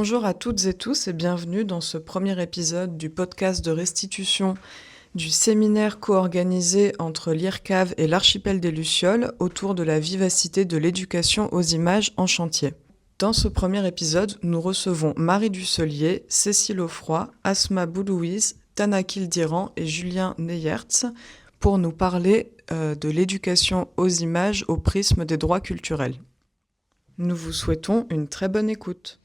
Bonjour à toutes et tous et bienvenue dans ce premier épisode du podcast de restitution du séminaire co-organisé entre l'IRCAV et l'Archipel des Lucioles autour de la vivacité de l'éducation aux images en chantier. Dans ce premier épisode, nous recevons Marie Dusselier, Cécile Offroy, Asma Boulouise, Tana Kildiran et Julien Neyertz pour nous parler de l'éducation aux images au prisme des droits culturels. Nous vous souhaitons une très bonne écoute.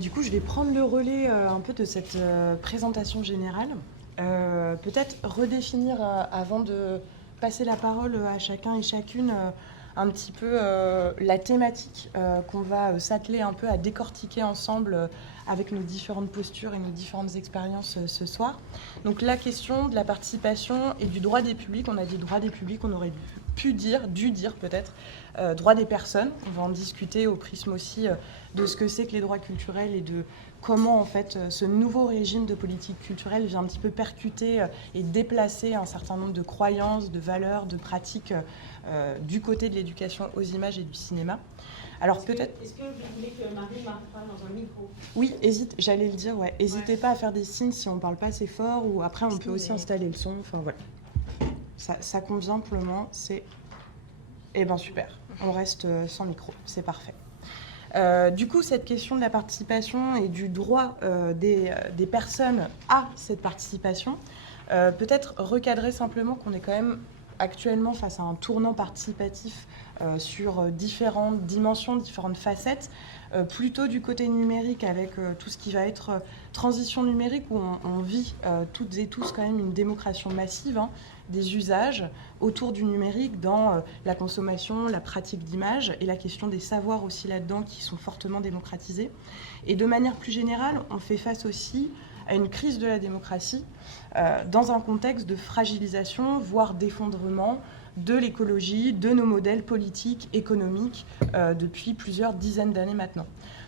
Du coup, je vais prendre le relais un peu de cette présentation générale. Peut-être redéfinir, avant de passer la parole à chacun et chacune, un petit peu la thématique qu'on va s'atteler un peu à décortiquer ensemble avec nos différentes postures et nos différentes expériences ce soir. Donc la question de la participation et du droit des publics, on a dit droit des publics, on aurait dû dire peut-être droit des personnes. On va en discuter au prisme aussi de ce que c'est que les droits culturels et de comment en fait ce nouveau régime de politique culturelle vient un petit peu percuter et déplacer un certain nombre de croyances, de valeurs, de pratiques du côté de l'éducation aux images et du cinéma. Alors peut-être. Est-ce que vous voulez que Marie parle dans un micro ? Oui, j'allais le dire, ouais. N'hésitez pas à faire des signes si on ne parle pas assez fort, ou après on peut aussi installer le son, enfin voilà. Ça convient amplement, c'est... Eh ben super, on reste sans micro, c'est parfait. Du coup, cette question de la participation et du droit des personnes à cette participation, peut-être recadrer simplement qu'on est quand même actuellement face à un tournant participatif sur différentes dimensions, différentes facettes, plutôt du côté numérique avec tout ce qui va être transition numérique où on vit toutes et tous quand même une démocratie massive des usages autour du numérique dans la consommation, la pratique d'images et la question des savoirs aussi là-dedans qui sont fortement démocratisés. Et de manière plus générale, on fait face aussi à une crise de la démocratie dans un contexte de fragilisation, voire d'effondrement de l'écologie, de nos modèles politiques, économiques depuis plusieurs dizaines d'années maintenant.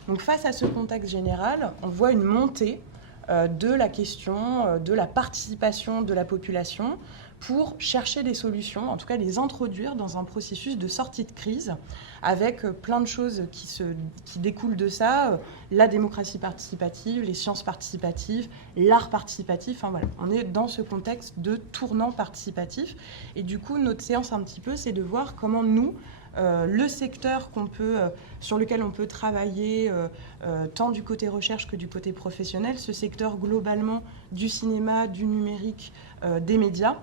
Donc face à ce contexte général, on voit une montée de la question de la participation de la population pour chercher des solutions, en tout cas les introduire dans un processus de sortie de crise avec plein de choses qui découlent de ça, la démocratie participative, les sciences participatives, l'art participatif, enfin voilà, on est dans ce contexte de tournant participatif et du coup notre séance un petit peu c'est de voir comment nous, le secteur sur lequel on peut travailler tant du côté recherche que du côté professionnel, ce secteur globalement du cinéma, du numérique, des médias,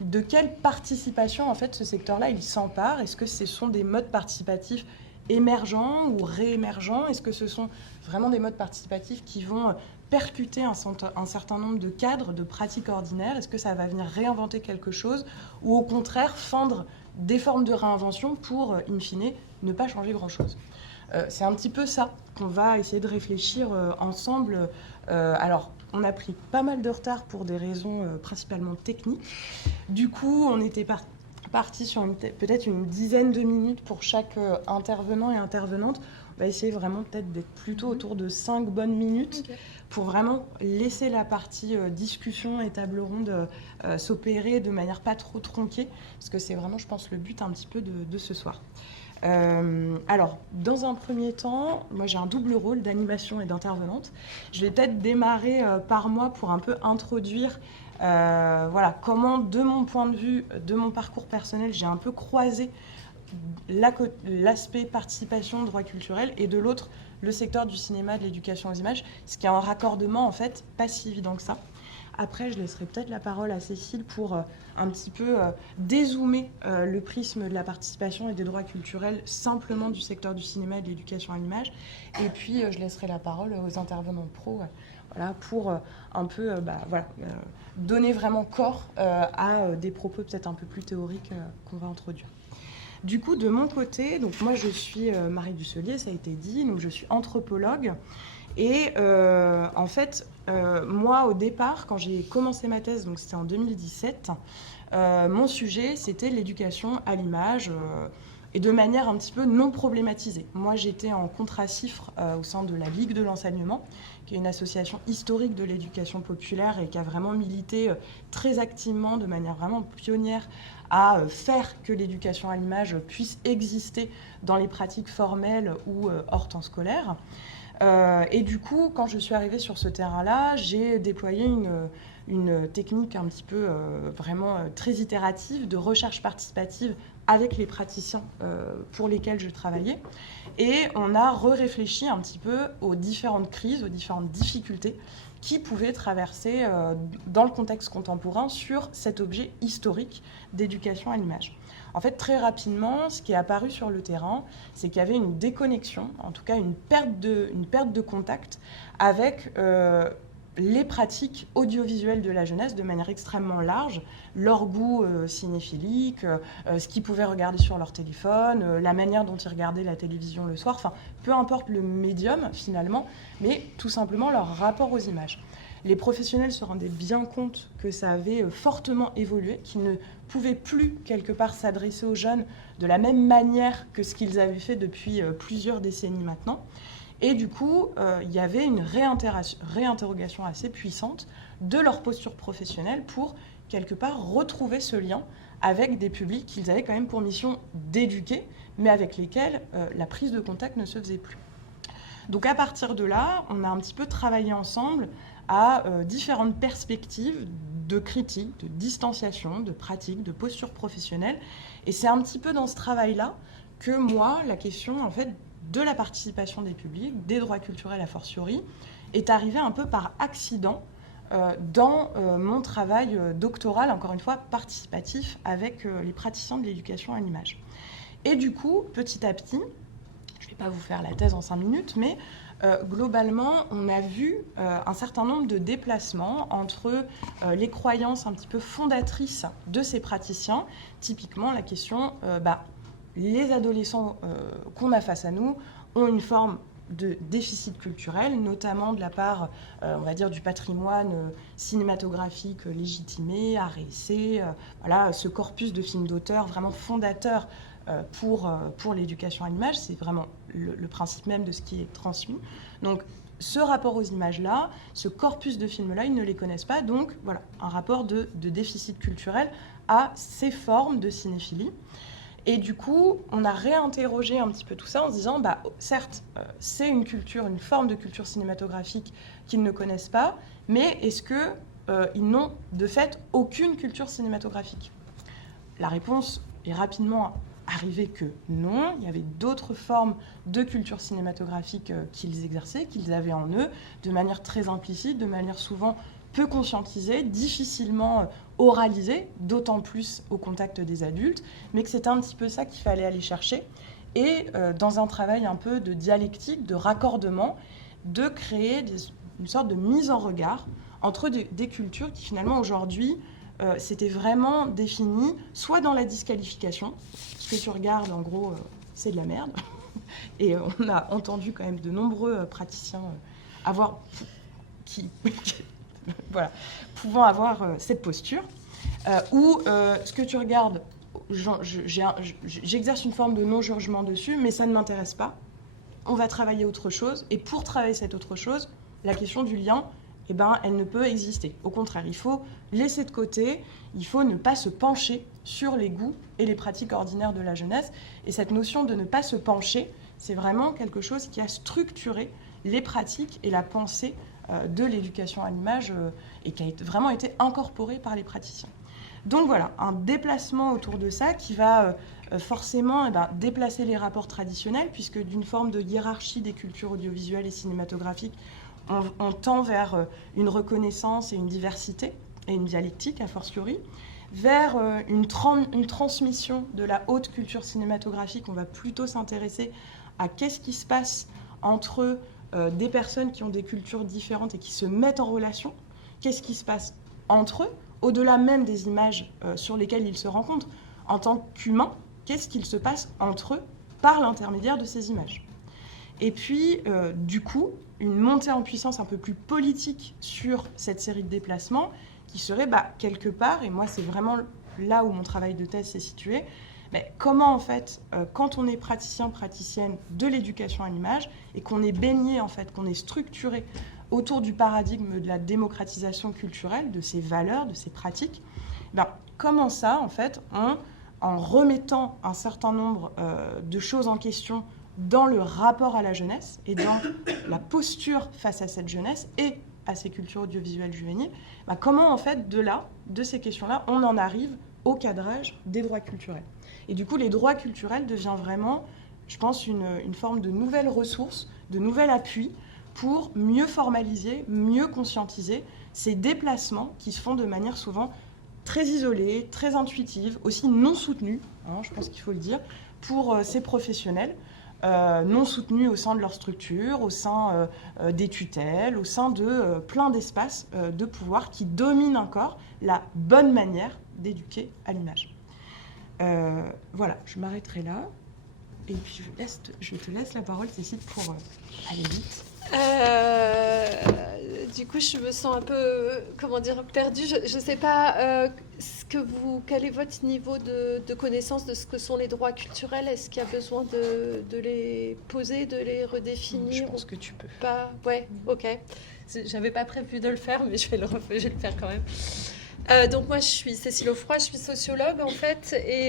de quelle participation en fait ce secteur-là il s'empare? Est-ce que ce sont des modes participatifs émergents ou réémergents? Est-ce que ce sont vraiment des modes participatifs qui vont percuter un certain nombre de cadres, de pratiques ordinaires? Est-ce que ça va venir réinventer quelque chose ou au contraire fendre des formes de réinvention pour, in fine, ne pas changer grand-chose? C'est un petit peu ça qu'on va essayer de réfléchir ensemble. Alors, on a pris pas mal de retard pour des raisons principalement techniques. Du coup, on était parti sur peut-être une dizaine de minutes pour chaque intervenant et intervenante. On va essayer vraiment peut-être d'être plutôt autour de 5 bonnes minutes pour vraiment laisser la partie discussion et table ronde s'opérer de manière pas trop tronquée, parce que c'est vraiment, je pense, le but un petit peu de ce soir. Alors, dans un premier temps, moi j'ai un double rôle d'animation et d'intervenante. Je vais peut-être démarrer par moi pour un peu introduire voilà, comment, de mon point de vue, de mon parcours personnel, j'ai un peu croisé l'aspect participation, droit culturel, et de l'autre, le secteur du cinéma, de l'éducation aux images, ce qui est un raccordement en fait pas si évident que ça. Après, je laisserai peut-être la parole à Cécile pour un petit peu dézoomer le prisme de la participation et des droits culturels simplement du secteur du cinéma et de l'éducation à l'image. Et puis, je laisserai la parole aux intervenants pro voilà, pour un peu donner vraiment corps à des propos peut-être un peu plus théoriques qu'on va introduire. Du coup, de mon côté, donc moi je suis Marie Dusselier, ça a été dit, donc je suis anthropologue. Et en fait, moi au départ, quand j'ai commencé ma thèse, donc c'était en 2017, mon sujet c'était l'éducation à l'image et de manière un petit peu non problématisée. Moi j'étais en contracifre au sein de la Ligue de l'enseignement, qui est une association historique de l'éducation populaire et qui a vraiment milité très activement, de manière vraiment pionnière, à faire que l'éducation à l'image puisse exister dans les pratiques formelles ou hors temps scolaire. Et du coup, quand je suis arrivée sur ce terrain-là, j'ai déployé une technique un petit peu vraiment très itérative de recherche participative avec les praticiens pour lesquels je travaillais. Et on a réfléchi un petit peu aux différentes crises, aux différentes difficultés qui pouvaient traverser dans le contexte contemporain sur cet objet historique d'éducation à l'image. En fait, très rapidement, ce qui est apparu sur le terrain, c'est qu'il y avait une déconnexion, en tout cas une perte de contact avec les pratiques audiovisuelles de la jeunesse de manière extrêmement large, leur goût cinéphilique, ce qu'ils pouvaient regarder sur leur téléphone, la manière dont ils regardaient la télévision le soir, enfin, peu importe le médium finalement, mais tout simplement leur rapport aux images. Les professionnels se rendaient bien compte que ça avait fortement évolué, qu'ils ne pouvaient plus quelque part s'adresser aux jeunes de la même manière que ce qu'ils avaient fait depuis plusieurs décennies maintenant. Et du coup, il y avait une réinterrogation assez puissante de leur posture professionnelle pour, quelque part, retrouver ce lien avec des publics qu'ils avaient quand même pour mission d'éduquer, mais avec lesquels la prise de contact ne se faisait plus. Donc à partir de là, on a un petit peu travaillé ensemble à différentes perspectives de critique, de distanciation, de pratique, de posture professionnelle. Et c'est un petit peu dans ce travail-là que moi, la question, en fait, de la participation des publics, des droits culturels a fortiori, est arrivée un peu par accident dans mon travail doctoral, encore une fois, participatif avec les praticiens de l'éducation à l'image. Et du coup, petit à petit, je ne vais pas vous faire la thèse en 5 minutes, mais globalement, on a vu un certain nombre de déplacements entre les croyances un petit peu fondatrices de ces praticiens, typiquement la question... les adolescents qu'on a face à nous ont une forme de déficit culturel, notamment de la part, on va dire, du patrimoine cinématographique légitimé, art et essai, voilà, ce corpus de films d'auteur vraiment fondateur pour l'éducation à l'image. C'est vraiment le principe même de ce qui est transmis. Donc, ce rapport aux images-là, ce corpus de films-là, ils ne les connaissent pas. Donc, voilà, un rapport de déficit culturel à ces formes de cinéphilie. Et du coup, on a réinterrogé un petit peu tout ça en se disant, certes, c'est une culture, une forme de culture cinématographique qu'ils ne connaissent pas, mais est-ce qu'ils n'ont de fait aucune culture cinématographique ? La réponse est rapidement arrivée que non, il y avait d'autres formes de culture cinématographique qu'ils exerçaient, qu'ils avaient en eux, de manière très implicite, de manière souvent peu conscientisée, difficilement oralisée, d'autant plus au contact des adultes, mais que c'était un petit peu ça qu'il fallait aller chercher. Et dans un travail un peu de dialectique, de raccordement, de créer une sorte de mise en regard entre des cultures qui finalement aujourd'hui s'étaient vraiment définies, soit dans la disqualification, ce que tu regardes en gros c'est de la merde, et on a entendu quand même de nombreux praticiens voilà, pouvant avoir cette posture, ou ce que tu regardes, j'exerce une forme de non-jugement dessus, mais ça ne m'intéresse pas, on va travailler autre chose, et pour travailler cette autre chose, la question du lien, elle ne peut exister. Au contraire, il faut laisser de côté, il faut ne pas se pencher sur les goûts et les pratiques ordinaires de la jeunesse, et cette notion de ne pas se pencher, c'est vraiment quelque chose qui a structuré les pratiques et la pensée de l'éducation à l'image et qui a vraiment été incorporé par les praticiens. Donc voilà, un déplacement autour de ça qui va forcément déplacer les rapports traditionnels, puisque d'une forme de hiérarchie des cultures audiovisuelles et cinématographiques, on tend vers une reconnaissance et une diversité et une dialectique a fortiori, vers une transmission de la haute culture cinématographique. On va plutôt s'intéresser à qu'est-ce qui se passe entre des personnes qui ont des cultures différentes et qui se mettent en relation, qu'est-ce qui se passe entre eux, au-delà même des images sur lesquelles ils se rencontrent. En tant qu'humains, qu'est-ce qu'il se passe entre eux par l'intermédiaire de ces images. Et puis, du coup, une montée en puissance un peu plus politique sur cette série de déplacements qui serait quelque part, et moi c'est vraiment là où mon travail de thèse s'est situé, mais comment en fait, quand on est praticien, praticienne de l'éducation à l'image et qu'on est baigné en fait, qu'on est structuré autour du paradigme de la démocratisation culturelle, de ces valeurs, de ces pratiques, comment ça en fait, en remettant un certain nombre de choses en question dans le rapport à la jeunesse et dans la posture face à cette jeunesse et à ces cultures audiovisuelles juvéniles, comment en fait de ces questions-là, on en arrive au cadrage des droits culturels. Et du coup, les droits culturels deviennent vraiment, je pense, une forme de nouvelle ressource, de nouvel appui pour mieux formaliser, mieux conscientiser ces déplacements qui se font de manière souvent très isolée, très intuitive, aussi non soutenue, je pense qu'il faut le dire, pour ces professionnels, non soutenus au sein de leur structure, au sein des tutelles, au sein de plein d'espaces de pouvoir qui dominent encore la bonne manière d'éduquer à l'image. Voilà, je m'arrêterai là. Et puis je te laisse la parole, Cécile, pour aller vite. Du coup, je me sens un peu, perdue. Je ne sais pas quel est votre niveau de connaissance de ce que sont les droits culturels. Est-ce qu'il y a besoin de les poser, de les redéfinir? Je pense que tu peux. Pas. Ouais, ok. J'avais pas prévu de le faire, mais je vais le faire quand même. Donc moi je suis Cécile Offroy, je suis sociologue en fait et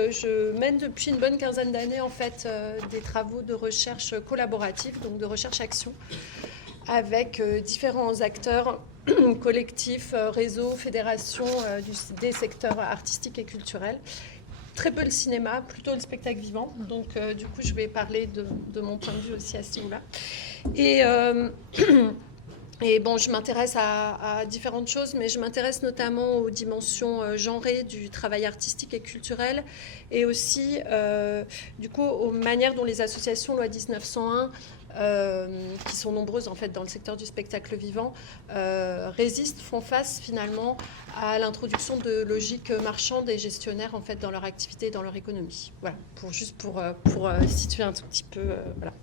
je mène depuis une bonne quinzaine d'années en fait des travaux de recherche collaborative, donc de recherche-action avec différents acteurs, collectifs, réseaux, fédérations des secteurs artistiques et culturels. Très peu le cinéma, plutôt le spectacle vivant. Donc du coup je vais parler de mon point de vue aussi à ce niveau-là. Et bon, je m'intéresse à différentes choses, mais je m'intéresse notamment aux dimensions genrées du travail artistique et culturel, et aussi, du coup, aux manières dont les associations loi 1901, qui sont nombreuses en fait dans le secteur du spectacle vivant, résistent, font face finalement à l'introduction de logiques marchandes et gestionnaires en fait dans leur activité et dans leur économie. Voilà, pour situer un tout petit peu, voilà.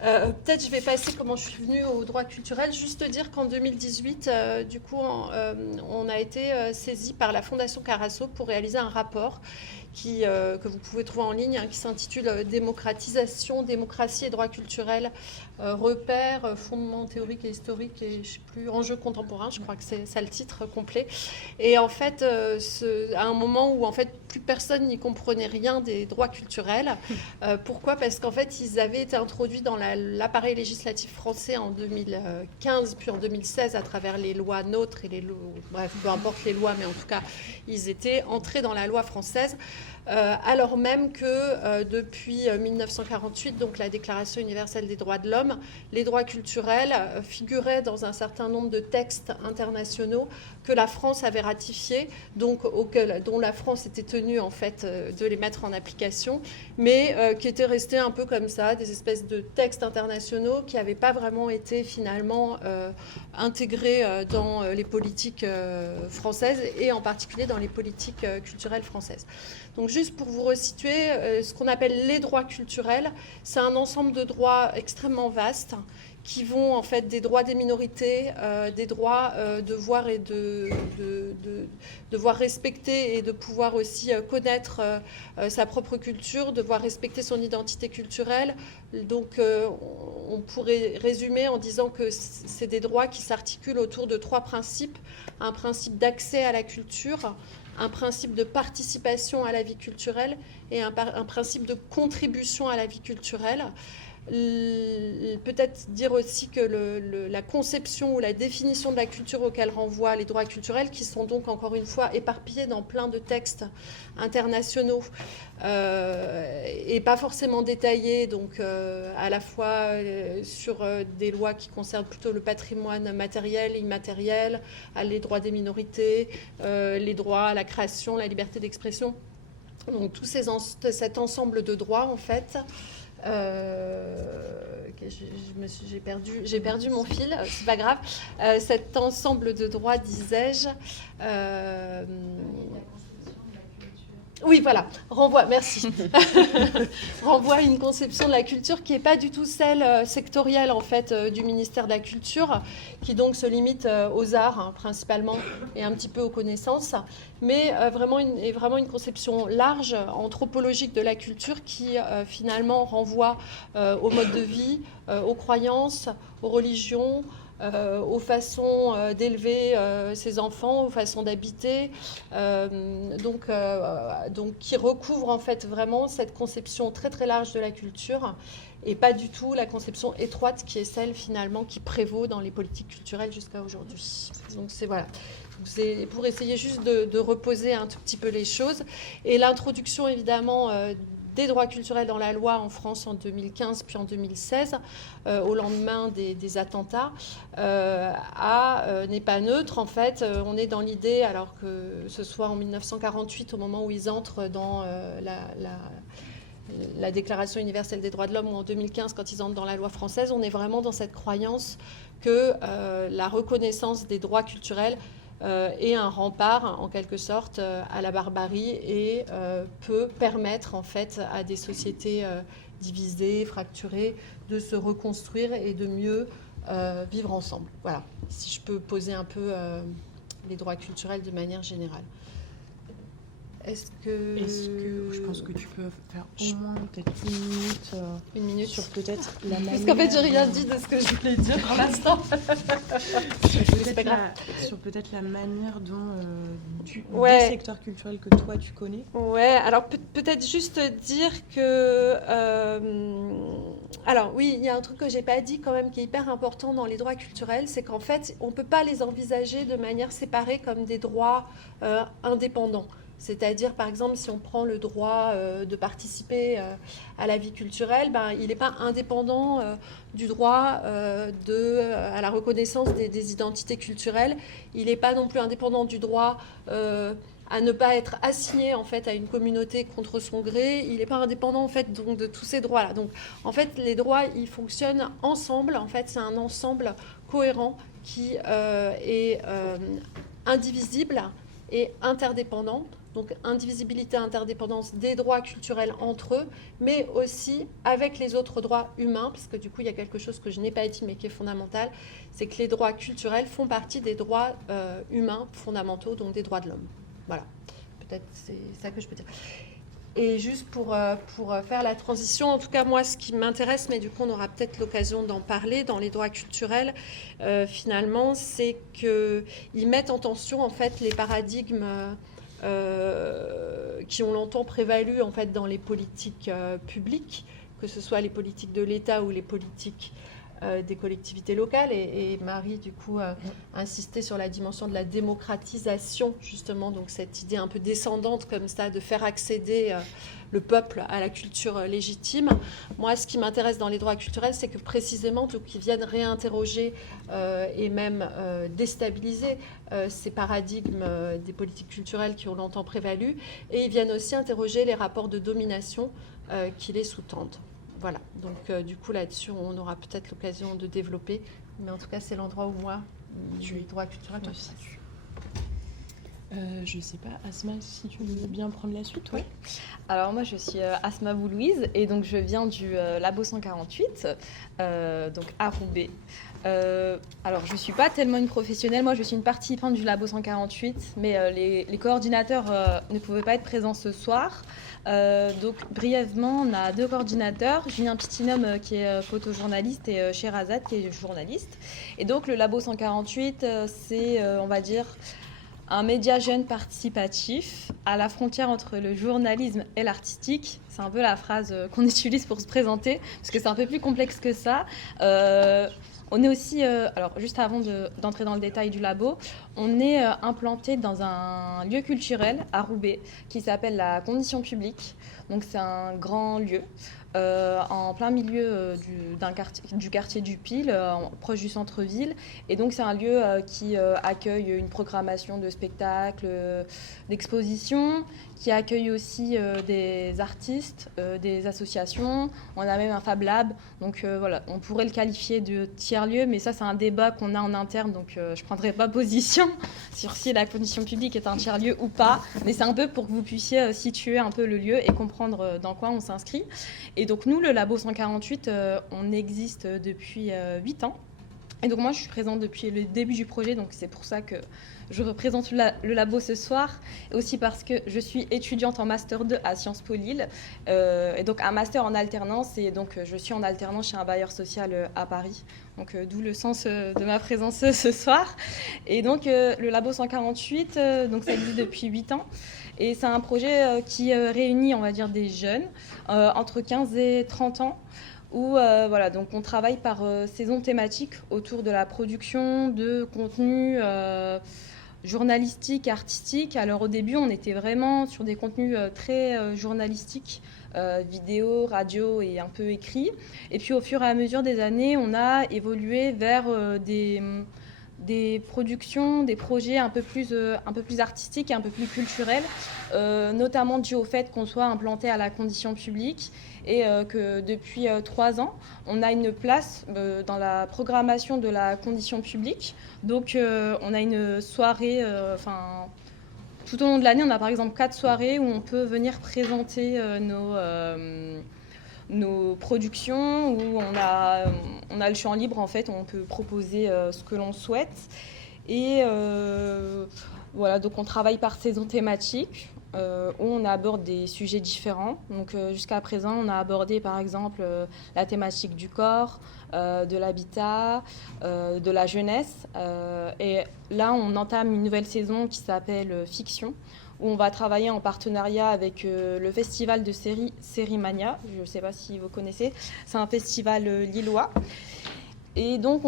Peut-être je vais passer comment je suis venue au droit culturel, juste dire qu'en 2018, du coup, on a été saisi par la Fondation Carasso pour réaliser un rapport que vous pouvez trouver en ligne, qui s'intitule Démocratisation, démocratie et droit culturel, repères, fondements théoriques et historiques et je sais plus, enjeux contemporains, je crois que c'est ça le titre complet. Et en fait, à un moment où en fait plus personne n'y comprenait rien des droits culturels. Pourquoi ? Parce qu'en fait, ils avaient été introduits dans l'appareil législatif français en 2015, puis en 2016 à travers les lois NOTRe et bref, peu importe les lois, mais en tout cas, ils étaient entrés dans la loi française. Alors même que depuis 1948, donc la Déclaration universelle des droits de l'homme, les droits culturels figuraient dans un certain nombre de textes internationaux que la France avait ratifiés, donc dont la France était tenue en fait de les mettre en application, mais qui étaient restés un peu comme ça, des espèces de textes internationaux qui n'avaient pas vraiment été finalement intégrés dans les politiques françaises et en particulier dans les politiques culturelles françaises. Donc juste pour vous resituer, ce qu'on appelle les droits culturels, c'est un ensemble de droits extrêmement vastes qui vont en fait des droits des minorités, des droits de voir et de voir respecter et de pouvoir aussi connaître sa propre culture, de voir respecter son identité culturelle. Donc on pourrait résumer en disant que c'est des droits qui s'articulent autour de trois principes. Un principe d'accès à la culture, un principe de participation à la vie culturelle et un principe de contribution à la vie culturelle. Peut-être dire aussi que la conception ou la définition de la culture auquel renvoient les droits culturels, qui sont donc encore une fois éparpillés dans plein de textes internationaux et pas forcément détaillés, donc à la fois sur des lois qui concernent plutôt le patrimoine matériel et immatériel, les droits des minorités, les droits à la création, la liberté d'expression. Donc tout cet ensemble de droits en fait. J'ai perdu mon fil, c'est pas grave. Cet ensemble de droits, disais-je, oui, voilà, merci. Renvoie à une conception de la culture qui n'est pas du tout celle sectorielle en fait du ministère de la Culture, qui donc se limite aux arts principalement et un petit peu aux connaissances, mais vraiment une conception large, anthropologique de la culture qui finalement renvoie au mode de vie, aux croyances, aux religions, aux façons d'élever ses enfants, aux façons d'habiter, donc qui recouvre en fait vraiment cette conception très très large de la culture et pas du tout la conception étroite qui est celle finalement qui prévaut dans les politiques culturelles jusqu'à aujourd'hui. Donc c'est voilà. C'est pour essayer juste de reposer un tout petit peu les choses. Et l'introduction évidemment des droits culturels dans la loi en France en 2015 puis en 2016, au lendemain des attentats, n'est pas neutre. En fait, on est dans l'idée, alors que ce soit en 1948, au moment où ils entrent dans la Déclaration universelle des droits de l'homme, ou en 2015, quand ils entrent dans la loi française, on est vraiment dans cette croyance que la reconnaissance des droits culturels est un rempart, en quelque sorte, à la barbarie et peut permettre, en fait, à des sociétés divisées, fracturées, de se reconstruire et de mieux vivre ensemble. Voilà, si je peux poser un peu les droits culturels de manière générale. Est-ce que je pense que tu peux faire au moins peut-être une minute sur peut-être la manière... Parce qu'en fait, j'ai rien dit de ce que je voulais dire pour l'instant. sur peut-être la manière dont Ouais. des secteurs culturels que toi tu connais. Ouais, alors peut-être juste dire que... alors oui, il y a un truc que j'ai pas dit quand même qui est hyper important dans les droits culturels, c'est qu'en fait, on peut pas les envisager de manière séparée comme des droits indépendants. C'est-à-dire, par exemple, si on prend le droit de participer à la vie culturelle, il n'est pas indépendant du droit à la reconnaissance des identités culturelles. Il n'est pas non plus indépendant du droit à ne pas être assigné en fait à une communauté contre son gré. Il n'est pas indépendant en fait donc de tous ces droits-là. Donc en fait, les droits ils fonctionnent ensemble. En fait, c'est un ensemble cohérent qui est indivisible et interdépendant. Donc indivisibilité, interdépendance des droits culturels entre eux, mais aussi avec les autres droits humains, parce que du coup il y a quelque chose que je n'ai pas dit mais qui est fondamental, c'est que les droits culturels font partie des droits humains fondamentaux, donc des droits de l'homme. Voilà, peut-être c'est ça que je peux dire. Et juste pour faire la transition, en tout cas moi ce qui m'intéresse, mais du coup on aura peut-être l'occasion d'en parler dans les droits culturels, finalement, c'est qu'ils mettent en tension en fait les paradigmes qui ont longtemps prévalu en fait dans les politiques publiques, que ce soit les politiques de l'État ou les politiques des collectivités locales. Et Marie, du coup, insistait sur la dimension de la démocratisation, justement, donc cette idée un peu descendante comme ça de faire accéder le peuple à la culture légitime. Moi, ce qui m'intéresse dans les droits culturels, c'est que précisément, qu'ils viennent réinterroger et même déstabiliser ces paradigmes des politiques culturelles qui ont longtemps prévalu, et ils viennent aussi interroger les rapports de domination qui les sous-tendent. Voilà, donc du coup là-dessus on aura peut-être l'occasion de développer, mais en tout cas c'est l'endroit où moi, les droits culturels aussi. Je sais pas, Asma, si tu veux bien prendre la suite. Oui. Alors moi je suis Asma Boulouise et donc je viens du Labo 148, donc à Roubaix. Alors je suis pas tellement une professionnelle, moi je suis une participante du Labo 148, mais les coordinateurs ne pouvaient pas être présents ce soir. Donc brièvement, on a 2 coordinateurs, Julien Pitinum qui est photojournaliste et Sherazade qui est journaliste. Et donc le Labo 148, c'est, on va dire, un média jeune participatif à la frontière entre le journalisme et l'artistique. C'est un peu la phrase qu'on utilise pour se présenter, parce que c'est un peu plus complexe que ça. On est aussi, alors juste avant d'entrer dans le détail du labo, on est implanté dans un lieu culturel à Roubaix qui s'appelle la Condition publique. Donc c'est un grand lieu en plein milieu du quartier du Pile, proche du centre-ville. Et donc c'est un lieu qui accueille une programmation de spectacles, d'expositions, qui accueille aussi des artistes, des associations. On a même un Fab Lab. Donc voilà, on pourrait le qualifier de tiers-lieu, mais ça c'est un débat qu'on a en interne, donc je ne prendrai pas position sur si la Condition publique est un tiers-lieu ou pas. Mais c'est un peu pour que vous puissiez situer un peu le lieu et comprendre dans quoi on s'inscrit. Et donc nous, le Labo 148, on existe depuis 8 ans. Et donc moi, je suis présente depuis le début du projet, donc c'est pour ça que je représente le labo ce soir, et aussi parce que je suis étudiante en Master 2 à Sciences Po Lille, et donc un master en alternance, et donc je suis en alternance chez un bailleur social à Paris, donc d'où le sens de ma présence ce soir. Et donc le labo 148, donc ça existe depuis 8 ans, et c'est un projet qui réunit, on va dire, des jeunes entre 15 et 30 ans, où voilà, donc on travaille par saison thématique autour de la production de contenu journalistique, artistique. Alors au début, on était vraiment sur des contenus très journalistiques, vidéo, radio et un peu écrit. Et puis au fur et à mesure des années, on a évolué vers des productions, des projets un peu plus artistiques et un peu plus culturels, notamment dû au fait qu'on soit implanté à la condition publique et que depuis 3 ans, on a une place dans la programmation de la condition publique. Donc on a une soirée, tout au long de l'année, on a par exemple 4 soirées où on peut venir présenter nos productions, où on a le champ libre en fait, on peut proposer ce que l'on souhaite. Et voilà, donc on travaille par saison thématique, où on aborde des sujets différents. Donc jusqu'à présent, on a abordé par exemple la thématique du corps, de l'habitat, de la jeunesse. Et là, on entame une nouvelle saison qui s'appelle Fiction, où on va travailler en partenariat avec le festival de série Mania. Je ne sais pas si vous connaissez. C'est un festival lillois. Et donc,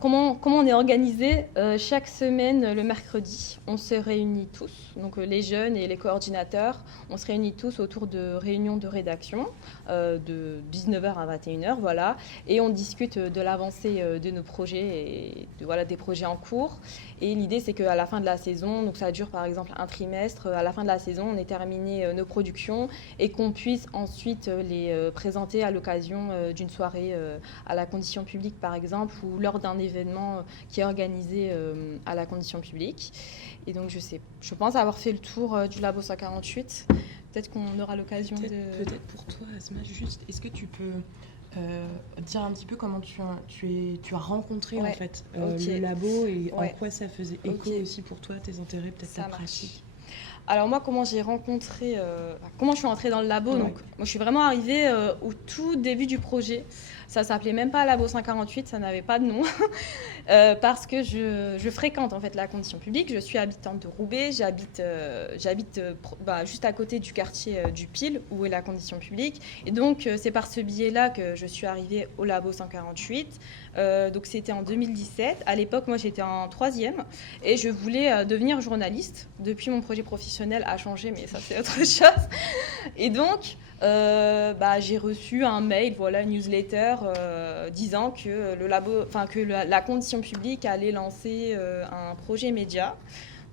comment on est organisé chaque semaine le mercredi, on se réunit tous, donc les jeunes et les coordinateurs, on se réunit tous autour de réunions de rédaction de 19h à 21h, voilà, et on discute de l'avancée de nos projets et des projets en cours. Et l'idée, c'est qu'à la fin de la saison, donc ça dure par exemple un trimestre, à la fin de la saison, on ait terminé nos productions et qu'on puisse ensuite les présenter à l'occasion d'une soirée à la condition publique, par exemple, ou lors d'un événement qui est organisé à la condition publique. Et donc, je pense avoir fait le tour du Labo 148. Peut-être qu'on aura l'occasion de... Peut-être pour toi, Asma, juste, est-ce que tu peux dire un petit peu comment tu as rencontré en fait le labo et en quoi ça faisait écho aussi pour toi, tes intérêts, peut-être ta pratique. Alors moi, comment je suis entrée dans le labo, donc moi je suis vraiment arrivée au tout début du projet. Ça s'appelait même pas Labo 148, ça n'avait pas de nom, parce que je fréquente en fait la condition publique. Je suis habitante de Roubaix, j'habite juste à côté du quartier du Pile, où est la condition publique. Et donc c'est par ce biais-là que je suis arrivée au Labo 148. Donc c'était en 2017. À l'époque, moi j'étais en 3e et je voulais devenir journaliste. Depuis, mon projet professionnel a changé, mais ça c'est autre chose. Et donc j'ai reçu un mail, une newsletter disant que la condition publique allait lancer un projet média.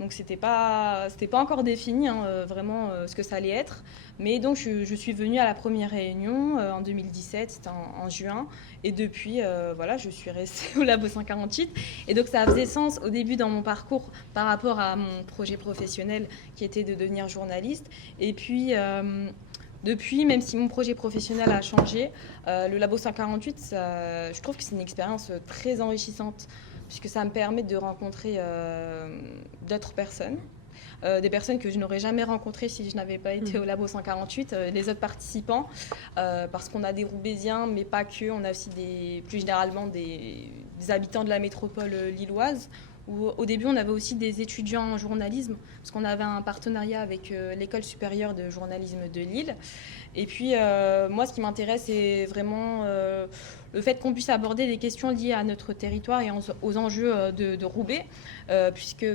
Donc c'était pas encore défini vraiment ce que ça allait être. Mais donc je suis venue à la première réunion en 2017, c'était en juin. Et depuis, je suis restée au Labo 148. Et donc ça faisait sens au début dans mon parcours par rapport à mon projet professionnel qui était de devenir journaliste. Et puis... depuis, même si mon projet professionnel a changé, le Labo 148, je trouve que c'est une expérience très enrichissante, puisque ça me permet de rencontrer d'autres personnes, des personnes que je n'aurais jamais rencontrées si je n'avais pas été au Labo 148, les autres participants, parce qu'on a des Roubaisiens, mais pas que, on a aussi plus généralement des habitants de la métropole lilloise, où au début, on avait aussi des étudiants en journalisme, parce qu'on avait un partenariat avec l'École supérieure de journalisme de Lille. Et puis, moi, ce qui m'intéresse, c'est vraiment le fait qu'on puisse aborder des questions liées à notre territoire et aux enjeux de Roubaix, puisque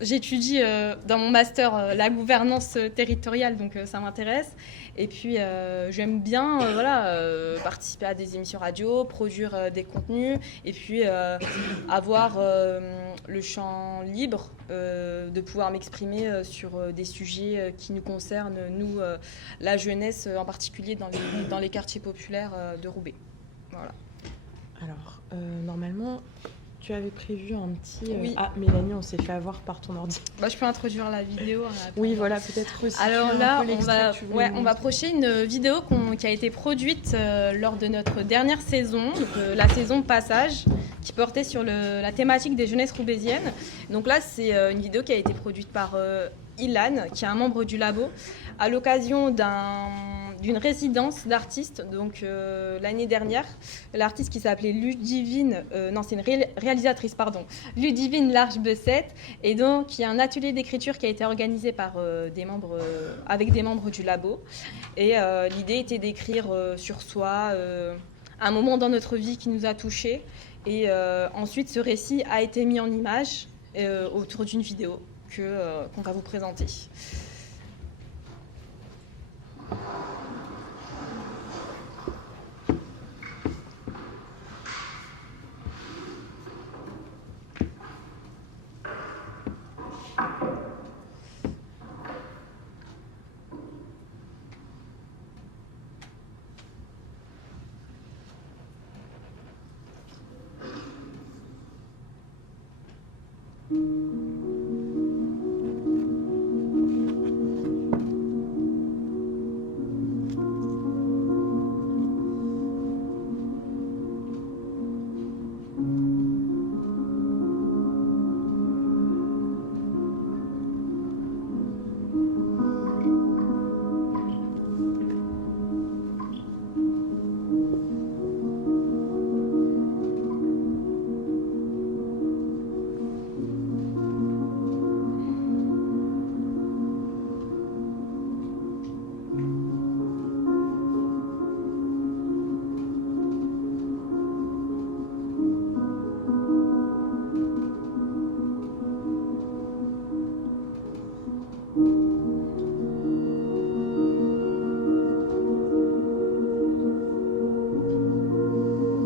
j'étudie dans mon master la gouvernance territoriale, donc ça m'intéresse. Et puis j'aime bien participer à des émissions radio, produire des contenus, et puis avoir le champ libre de pouvoir m'exprimer sur des sujets qui nous concernent, nous, la jeunesse, en particulier dans les quartiers populaires de Roubaix. Voilà. Alors, normalement, Tu avais prévu un petit... Oui. Ah, Mélanie, on s'est fait avoir par ton ordi. Bah, je peux introduire la vidéo. Oui, voilà, peut-être aussi. Alors là, on va approcher une vidéo qui a été produite lors de notre dernière saison, donc, la saison Passage, qui portait sur la thématique des jeunesses roubaisiennes. Donc là, c'est une vidéo qui a été produite par Ilan, qui est un membre du labo, à l'occasion d'une résidence d'artistes. Donc l'année dernière, l'artiste qui s'appelait Ludivine, c'est une réalisatrice, pardon, Ludivine Larche-Bessette, et donc il y a un atelier d'écriture qui a été organisé par avec des membres du labo. Et l'idée était d'écrire sur soi un moment dans notre vie qui nous a touchés. Et ensuite, ce récit a été mis en image autour d'une vidéo qu'on va vous présenter.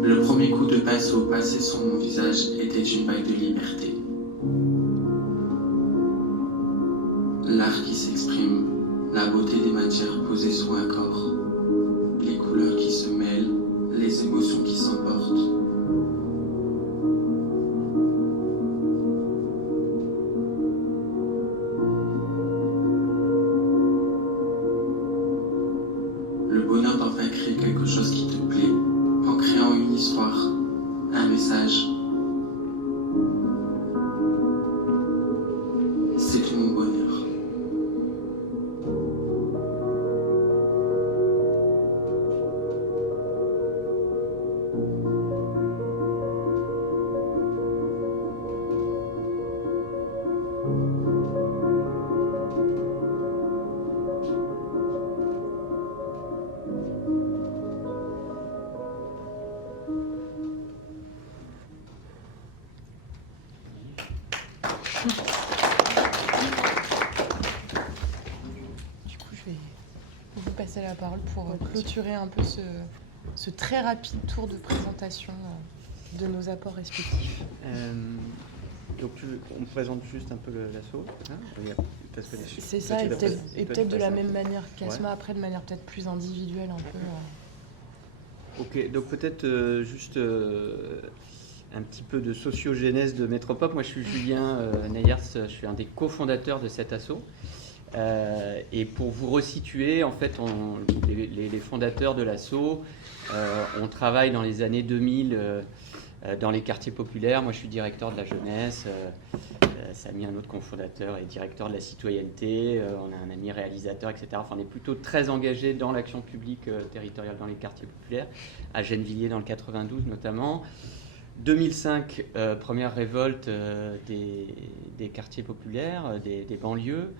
Le premier coup de pinceau passé sur mon visage était une bague de liberté. L'art qui s'exprime, la beauté des matières posées sur un corps, les couleurs qui se mêlent, les émotions qui s'emportent. Le bonheur d'enfin créer quelque chose qui te plaît, en créant une histoire, un message. C'est tout mon bonheur. Du coup, je vais vous passer la parole pour clôturer un peu ce très rapide tour de présentation de nos apports respectifs. Donc on présente juste un peu l'assaut. Hein, C'est ça, et peut-être de la même manière qu'Asma, après de manière peut-être plus individuelle un peu. Ok, donc peut-être juste un petit peu de sociogénèse de Métropop. Moi je suis Julien Neyers, je suis un des cofondateurs de cet assaut. Et pour vous resituer, en fait, les fondateurs de l'assaut, on travaille dans les années 2000 dans les quartiers populaires. Moi je suis directeur de la jeunesse. Samy, un autre cofondateur, est directeur de la citoyenneté. On a un ami réalisateur, etc. Enfin, on est plutôt très engagé dans l'action publique territoriale dans les quartiers populaires, à Gennevilliers dans le 92 notamment. 2005, première révolte des quartiers populaires, des banlieues.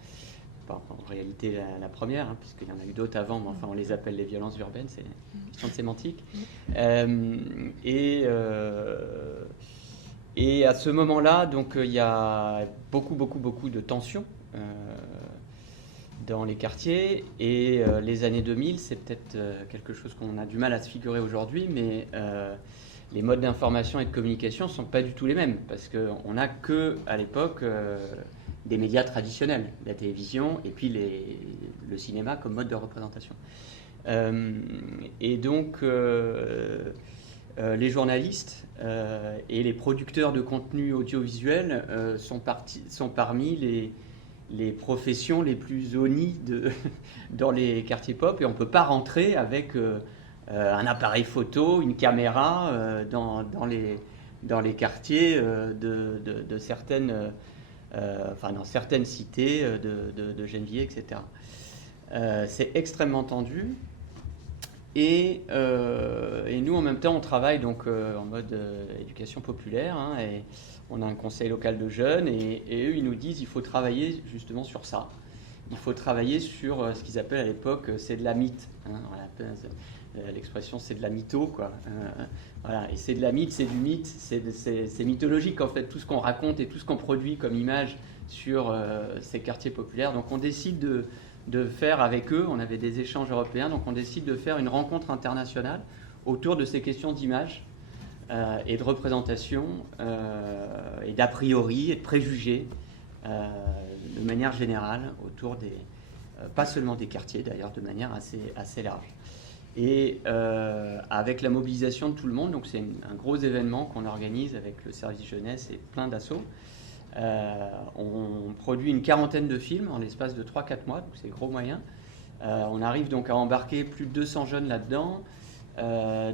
Enfin, en réalité, la première, hein, puisqu'il y en a eu d'autres avant, mais enfin, on les appelle les violences urbaines, c'est une question de sémantique. Et à ce moment-là, donc, il y a beaucoup de tensions dans les quartiers. Et les années 2000, c'est peut-être quelque chose qu'on a du mal à se figurer aujourd'hui, mais les modes d'information et de communication ne sont pas du tout les mêmes, parce qu'on n'a qu'à l'époque des médias traditionnels, la télévision et puis le cinéma comme mode de représentation. Et donc, les journalistes et les producteurs de contenu audiovisuel sont parmi les professions les plus honnies dans les quartiers pop, et on ne peut pas rentrer avec un appareil photo, une caméra dans les quartiers de certaines, dans certaines cités de Gennevilliers, etc. C'est extrêmement tendu. Et nous, en même temps, on travaille donc en mode éducation populaire, hein, et on a un conseil local de jeunes, et eux, ils nous disent il faut travailler justement sur ça. Il faut travailler sur ce qu'ils appellent à l'époque c'est de la mythe. Hein, l'expression c'est de la mytho, quoi. Voilà, et c'est de la mythe, c'est du mythe, c'est mythologique en fait, tout ce qu'on raconte et tout ce qu'on produit comme image sur ces quartiers populaires. Donc on décide de faire avec eux, on avait des échanges européens, donc on décide de faire une rencontre internationale autour de ces questions d'image et de représentation et d'a priori et de préjugés de manière générale autour pas seulement des quartiers d'ailleurs, de manière assez large. Et avec la mobilisation de tout le monde, donc c'est un gros événement qu'on organise avec le service jeunesse et plein d'assauts. On produit une quarantaine de films en l'espace de 3-4 mois, donc c'est gros moyen. On arrive donc à embarquer plus de 200 jeunes là-dedans,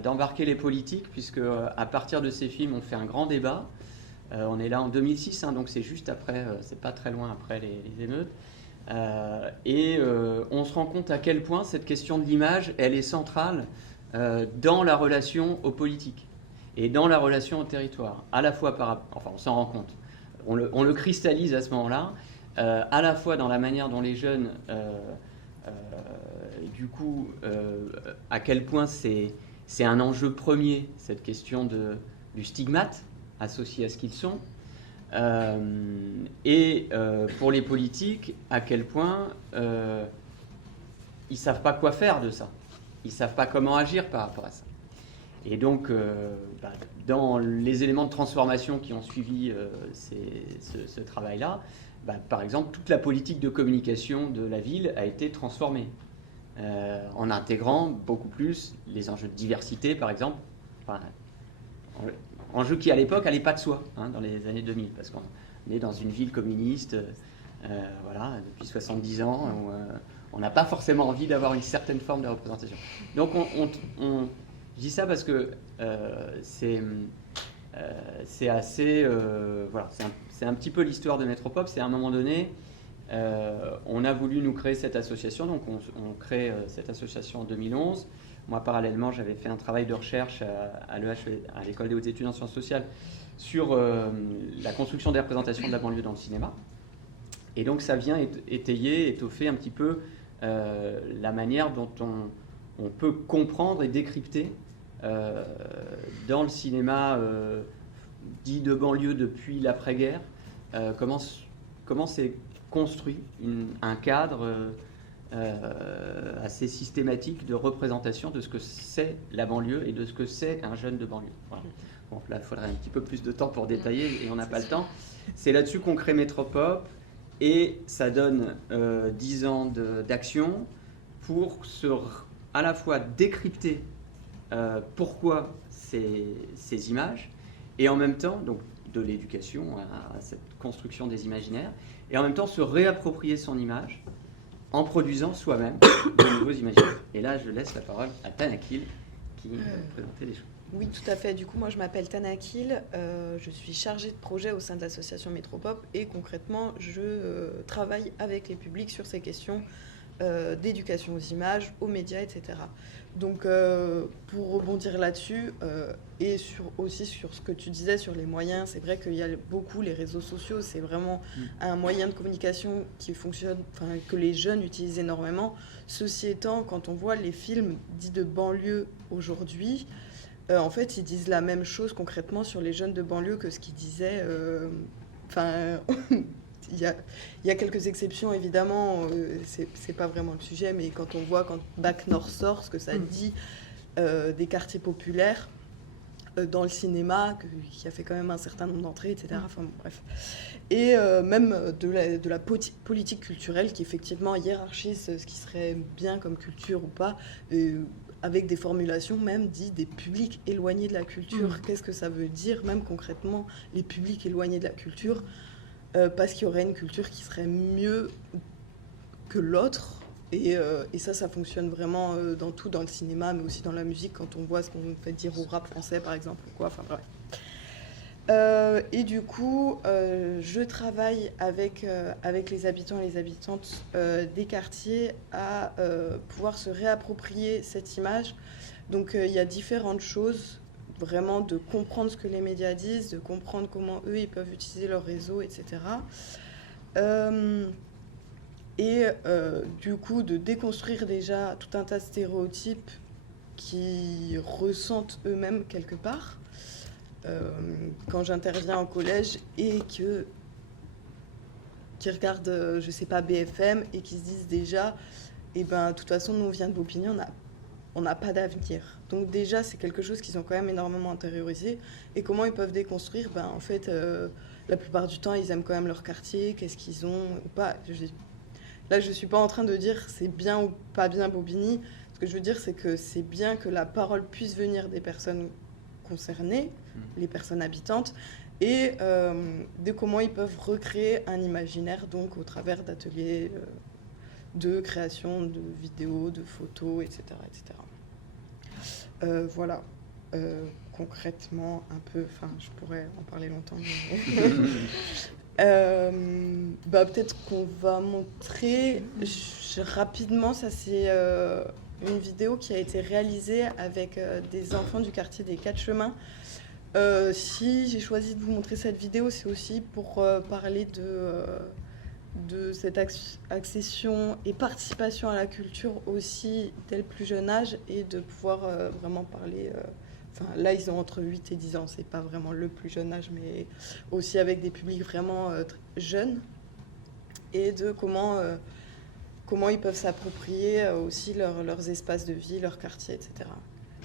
d'embarquer les politiques, puisque à partir de ces films, on fait un grand débat. On est là en 2006, hein, donc c'est juste après, c'est pas très loin après les émeutes. On se rend compte à quel point cette question de l'image, elle est centrale dans la relation aux politiques et dans la relation au territoire, à la fois on s'en rend compte. On le cristallise à ce moment-là, à la fois dans la manière dont les jeunes, à quel point c'est un enjeu premier, cette question du stigmate associé à ce qu'ils sont, pour les politiques, à quel point ils ne savent pas quoi faire de ça, ils ne savent pas comment agir par rapport à ça. Et donc, dans les éléments de transformation qui ont suivi ce travail-là, par exemple, toute la politique de communication de la ville a été transformée, en intégrant beaucoup plus les enjeux de diversité, par exemple. Enjeu qui, à l'époque, n'allait pas de soi, hein, dans les années 2000, parce qu'on est dans une ville communiste, depuis 70 ans, où on n'a pas forcément envie d'avoir une certaine forme de représentation. Donc, je dis ça parce que c'est assez... c'est un petit peu l'histoire de Métropop. C'est à un moment donné, on a voulu nous créer cette association. Donc on crée cette association en 2011. Moi, parallèlement, j'avais fait un travail de recherche à l'École des hautes études en sciences sociales sur la construction des représentations de la banlieue dans le cinéma. Et donc ça vient étoffer un petit peu la manière dont on peut comprendre et décrypter dans le cinéma dit de banlieue depuis l'après-guerre, comment s'est construit un cadre assez systématique de représentation de ce que c'est la banlieue et de ce que c'est un jeune de banlieue. Voilà. Bon, là, il faudrait un petit peu plus de temps pour détailler et on n'a pas le temps. C'est là-dessus qu'on crée Métropop et ça donne 10 ans d'action pour à la fois décrypter pourquoi ces images, et en même temps, donc de l'éducation à cette construction des imaginaires, et en même temps se réapproprier son image en produisant soi-même de nouveaux imaginaires. Et là, je laisse la parole à Tanakil qui va présenter les choses. Oui, tout à fait. Du coup, moi, je m'appelle Tanakil. Je suis chargée de projet au sein de l'association Métropop et concrètement, je travaille avec les publics sur ces questions d'éducation aux images, aux médias, etc. Donc, pour rebondir là-dessus et aussi sur ce que tu disais sur les moyens, c'est vrai qu'il y a beaucoup les réseaux sociaux, c'est vraiment un moyen de communication qui fonctionne, que les jeunes utilisent énormément. Ceci étant, quand on voit les films dits de banlieue aujourd'hui, en fait, ils disent la même chose concrètement sur les jeunes de banlieue que ce qu'ils disaient. Il y a quelques exceptions, évidemment, c'est pas vraiment le sujet, mais quand on voit, quand Bac Nord sort, ce que ça dit des quartiers populaires dans le cinéma, qui a fait quand même un certain nombre d'entrées, etc. Enfin, bon, bref. Et même de la politique culturelle qui, effectivement, hiérarchise ce qui serait bien comme culture ou pas, avec des formulations même dites des publics éloignés de la culture. Qu'est-ce que ça veut dire, même concrètement, les publics éloignés de la culture, parce qu'il y aurait une culture qui serait mieux que l'autre. Et ça fonctionne vraiment dans tout, dans le cinéma, mais aussi dans la musique, quand on voit ce qu'on fait dire au rap français, par exemple, ou quoi, enfin bref. Et du coup, je travaille avec les habitants et les habitantes des quartiers à pouvoir se réapproprier cette image. Donc il y a différentes choses, vraiment de comprendre ce que les médias disent, de comprendre comment eux, ils peuvent utiliser leur réseau, etc. Du coup, de déconstruire déjà tout un tas de stéréotypes qui ressentent eux-mêmes quelque part. Quand j'interviens au collège et qui regardent, je sais pas, BFM et qui se disent déjà, de toute façon, nous, on vient de Bobigny, on n'a pas d'avenir. Donc déjà, c'est quelque chose qu'ils ont quand même énormément intériorisé. Et comment ils peuvent déconstruire ? En fait, la plupart du temps, ils aiment quand même leur quartier, qu'est-ce qu'ils ont ou pas. Là, je suis pas en train de dire c'est bien ou pas bien Bobigny. Ce que je veux dire, c'est que c'est bien que la parole puisse venir des personnes concernées, les personnes habitantes, et de comment ils peuvent recréer un imaginaire, donc au travers d'ateliers de création de vidéos, de photos, etc. Voilà, concrètement, un peu, enfin, je pourrais en parler longtemps, mais... peut-être qu'on va montrer rapidement, ça c'est... une vidéo qui a été réalisée avec des enfants du quartier des Quatre Chemins. Si j'ai choisi de vous montrer cette vidéo, c'est aussi pour parler de cette accession et participation à la culture aussi dès le plus jeune âge et de pouvoir vraiment parler... là, ils ont entre 8 et 10 ans, c'est pas vraiment le plus jeune âge, mais aussi avec des publics vraiment jeunes et de comment ils peuvent s'approprier aussi leurs espaces de vie, leur quartier, etc.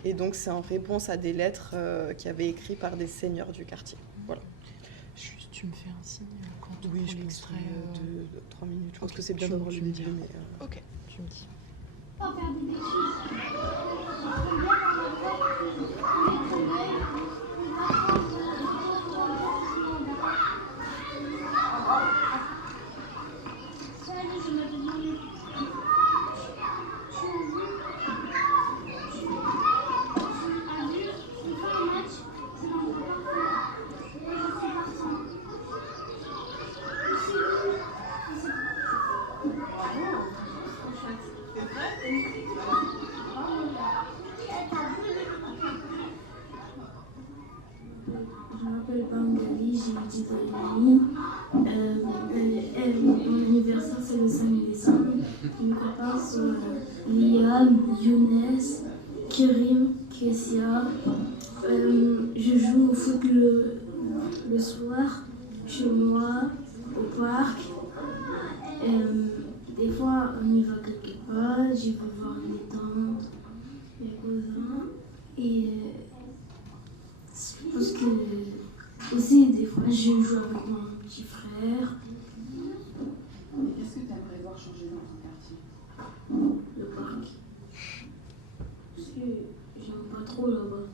Et donc, c'est en réponse à des lettres qui avaient écrit par des seigneurs du quartier. Voilà. Juste, tu me fais un signe quand tu Oui, prends je pense l'extrait. 3 minutes. Je pense que c'est bien d'avoir le début, mais... Ok, tu me dis. Je m'appelle Bangali, j'ai 10 ans et demi. Mon anniversaire, c'est le 5 décembre. Mes copains sont Liam, Younes, Kérim, Kessia. Je joue au foot le soir, chez moi, au parc. Des fois, on y va quelque part. J'y vais voir mes tantes, mes cousins. Et je pense que aussi, des fois, je joue avec mon petit frère. Qu'est-ce que tu aimerais voir changer dans ton quartier ? Le parc. Parce que j'aime pas trop là-bas.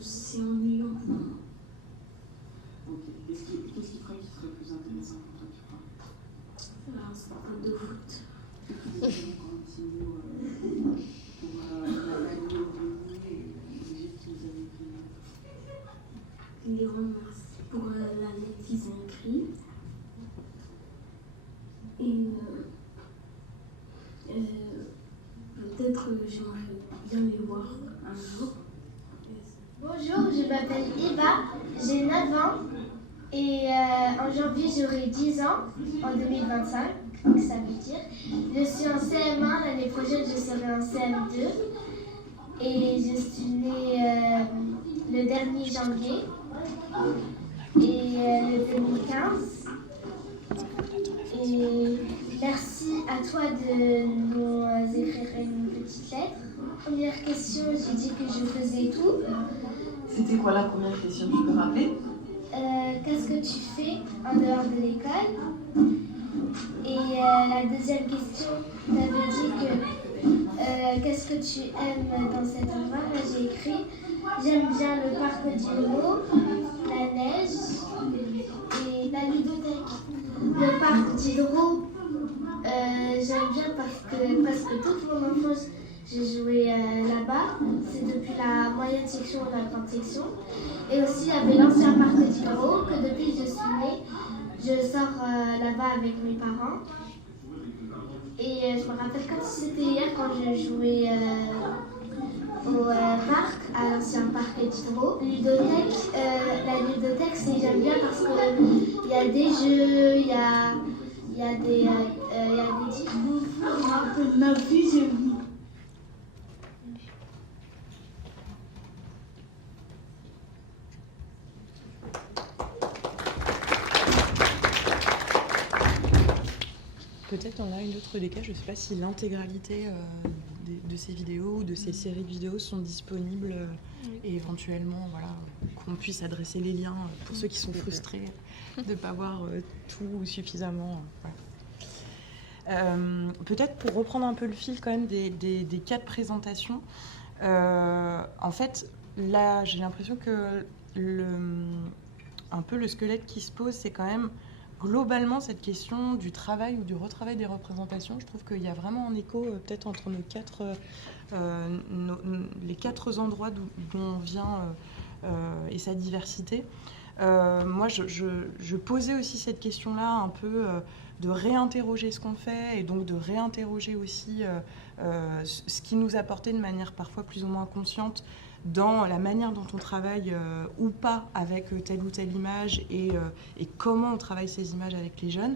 C'est ennuyant pour moi. Ok. Qu'est-ce qui ferait qui serait plus intéressant pour toi, tu crois ? Un sport de foot. Pour aller au Bénin et l'Égypte, vous avez écrit. Les remercie pour la lettre qu'ils ont écrite. Et peut-être j'aimerais bien les voir un jour. Bonjour, je m'appelle Eva, j'ai 9 ans et en janvier j'aurai 10 ans, en 2025, que ça veut dire. Je suis en CM1, l'année prochaine je serai en CM2 et je suis née le dernier janvier et le 2015. Et merci à toi de nous écrire une petite lettre. Première question, j'ai dit que je faisais tout. C'était quoi la première question, tu peux rappeler ? Qu'est-ce que tu fais en dehors de l'école ? Et la deuxième question, tu avais dit que qu'est-ce que tu aimes dans cet endroit? Là, j'ai écrit j'aime bien le parc d'Hydro, la neige et la ludothèque. Le parc d'Hydro, j'aime bien parce que presque toute mon enfance, j'ai joué là-bas. C'est depuis la moyenne section ou la grande section. Et aussi, il y avait l'ancien parc d'Hydro que depuis que je suis née, je sors là-bas avec mes parents. Et je me rappelle comme si c'était hier quand je jouais au parc, à l'ancien parc d'Hydro. Ludothèque, la ludothèque, j'aime bien parce qu'il y a des jeux, il y a des un peu de ma vie, j'ai vu. Peut-être dans l'un ou l'autre des cas, je ne sais pas si l'intégralité de ces vidéos ou de ces séries de vidéos sont disponibles et éventuellement qu'on puisse adresser les liens pour ceux qui sont frustrés de ne pas voir tout suffisamment. Peut-être pour reprendre un peu le fil quand même des cas de présentation, en fait là j'ai l'impression que un peu le squelette qui se pose, c'est quand même globalement cette question du travail ou du retravail des représentations. Je trouve qu'il y a vraiment un écho peut-être entre les quatre endroits d'où on vient et sa diversité. Moi je posais aussi cette question-là un peu de réinterroger ce qu'on fait et donc de réinterroger aussi ce qui nous apportait de manière parfois plus ou moins consciente dans la manière dont on travaille ou pas avec telle ou telle image et comment on travaille ces images avec les jeunes,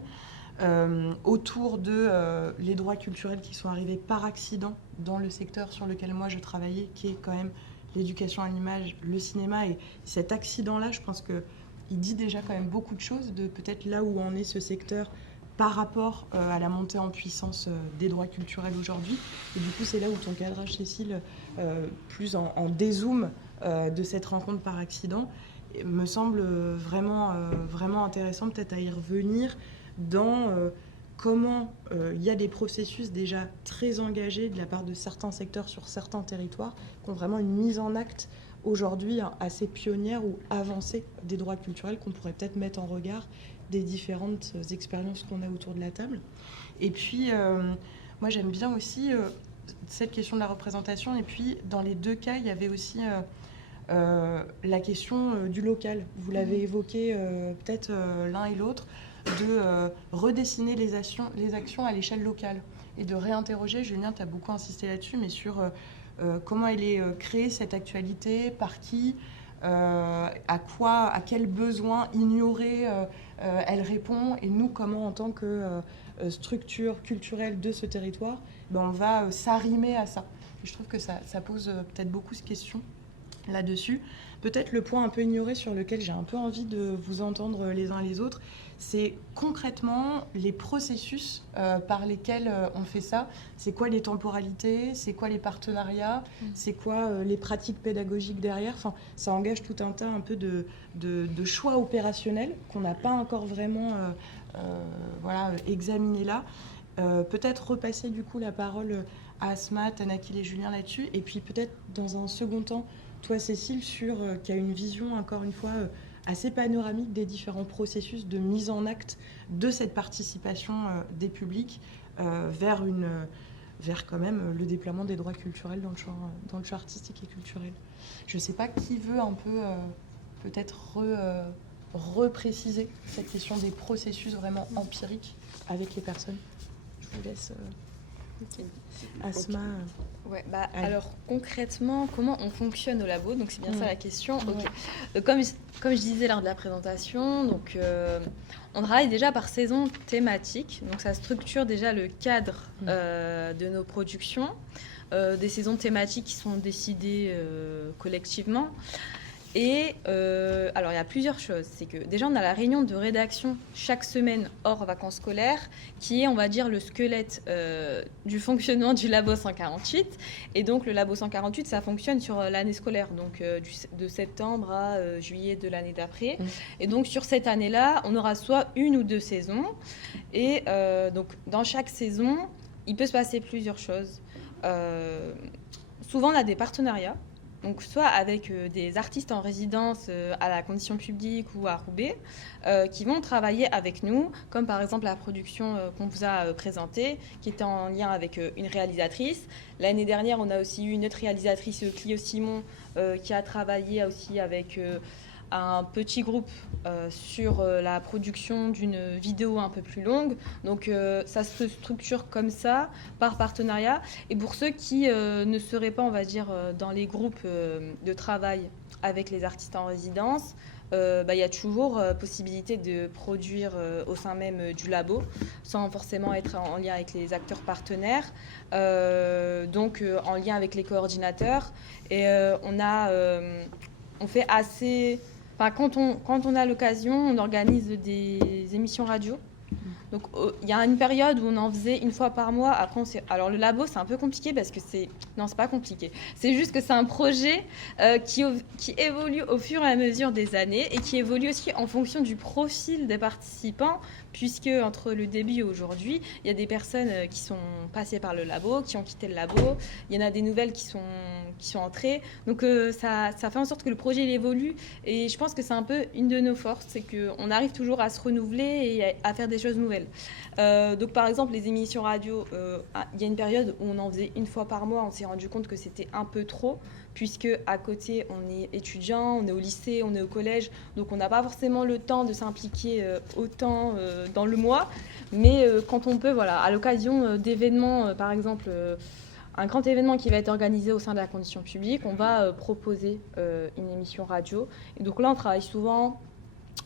autour de les droits culturels qui sont arrivés par accident dans le secteur sur lequel moi je travaillais, qui est quand même l'éducation à l'image, le cinéma. Et cet accident-là, je pense qu'il dit déjà quand même beaucoup de choses de peut-être là où en est ce secteur par rapport à la montée en puissance des droits culturels aujourd'hui. Et du coup, c'est là où ton cadrage, Cécile, plus en dézoom de cette rencontre par accident, me semble vraiment intéressant peut-être à y revenir dans comment il y a des processus déjà très engagés de la part de certains secteurs sur certains territoires qui ont vraiment une mise en acte aujourd'hui assez pionnière ou avancée des droits culturels qu'on pourrait peut-être mettre en regard des différentes expériences qu'on a autour de la table. Et puis, moi, j'aime bien aussi cette question de la représentation. Et puis, dans les deux cas, il y avait aussi la question du local. Vous l'avez évoqué peut-être l'un et l'autre, de redessiner les actions à l'échelle locale et de réinterroger, Julien, tu as beaucoup insisté là-dessus, mais sur comment elle est créée, cette actualité, par qui, à quel besoin ignoré elle répond, et nous, comment, en tant que structure culturelle de ce territoire, on va s'arrimer à ça. Et je trouve que ça pose peut-être beaucoup de questions là-dessus. Peut-être le point un peu ignoré sur lequel j'ai un peu envie de vous entendre les uns et les autres, c'est concrètement les processus par lesquels on fait ça. C'est quoi les temporalités? C'est quoi les partenariats? C'est quoi les pratiques pédagogiques derrière? Enfin, ça engage tout un tas un peu de choix opérationnels qu'on n'a pas encore vraiment examiné là. Peut-être repasser du coup la parole à Asma, Tanakil et Julien là-dessus, et puis peut-être dans un second temps, toi Cécile, qui a une vision encore une fois assez panoramique des différents processus de mise en acte de cette participation des publics vers quand même le déploiement des droits culturels dans le champ artistique et culturel. Je ne sais pas qui veut un peu peut-être repréciser cette question des processus vraiment empiriques avec les personnes. Je vous laisse Asma. Ouais, alors concrètement, comment on fonctionne au labo? Donc c'est bien ça la question. Okay. Donc, comme je disais lors de la présentation, donc on travaille déjà par saison thématique. Donc ça structure déjà le cadre de nos productions, des saisons thématiques qui sont décidées collectivement. Et alors, il y a plusieurs choses. C'est que déjà, on a la réunion de rédaction chaque semaine hors vacances scolaires, qui est, on va dire, le squelette du fonctionnement du Labo 148. Et donc, le Labo 148, ça fonctionne sur l'année scolaire, donc de septembre à juillet de l'année d'après. Et donc, sur cette année-là, on aura soit 1 ou 2 saisons. Et donc, dans chaque saison, il peut se passer plusieurs choses. Souvent, on a des partenariats. Donc, soit avec des artistes en résidence à la Condition publique ou à Roubaix, qui vont travailler avec nous, comme par exemple la production qu'on vous a présentée, qui était en lien avec une réalisatrice. L'année dernière, on a aussi eu une autre réalisatrice, Clio Simon, qui a travaillé aussi avec un petit groupe sur la production d'une vidéo un peu plus longue. Donc ça se structure comme ça, par partenariat. Et pour ceux qui ne seraient pas, on va dire, dans les groupes de travail avec les artistes en résidence, il y a toujours possibilité de produire au sein même du labo, sans forcément être en lien avec les acteurs partenaires, donc en lien avec les coordinateurs. Et on fait assez... Quand on a l'occasion, on organise des émissions radio. Donc, il y a une période où on en faisait 1 fois par mois. Après, alors, le labo, c'est un peu compliqué parce que c'est... Non, c'est pas compliqué. C'est juste que c'est un projet qui évolue au fur et à mesure des années et qui évolue aussi en fonction du profil des participants, puisque entre le début et aujourd'hui, il y a des personnes qui sont passées par le labo, qui ont quitté le labo. Il y en a des nouvelles qui sont entrées. Donc, ça fait en sorte que le projet il évolue. Et je pense que c'est un peu une de nos forces, c'est qu'on arrive toujours à se renouveler et à faire des choses nouvelles. Donc, par exemple, les émissions radio, il y a une période où on en faisait 1 fois par mois. On s'est rendu compte que c'était un peu trop, puisque à côté, on est étudiant, on est au lycée, on est au collège. Donc, on n'a pas forcément le temps de s'impliquer autant dans le mois. Mais quand on peut, voilà, à l'occasion d'événements, par exemple... un grand événement qui va être organisé au sein de la Condition publique, on va proposer une émission radio. Et donc là, on travaille souvent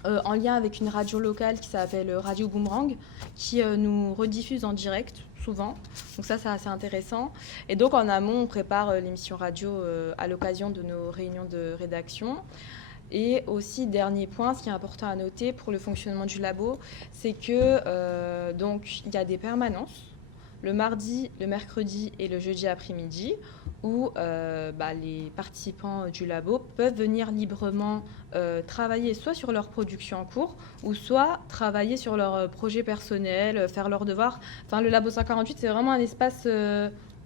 en lien avec une radio locale qui s'appelle Radio Boomerang, qui nous rediffuse en direct, souvent. Donc ça, c'est assez intéressant. Et donc, en amont, on prépare l'émission radio à l'occasion de nos réunions de rédaction. Et aussi, dernier point, ce qui est important à noter pour le fonctionnement du labo, c'est que donc il y a des permanences le mardi, le mercredi et le jeudi après-midi, où les participants du labo peuvent venir librement travailler soit sur leur production en cours, ou soit travailler sur leur projet personnel, faire leurs devoirs. Enfin, le Labo 148, c'est vraiment un espace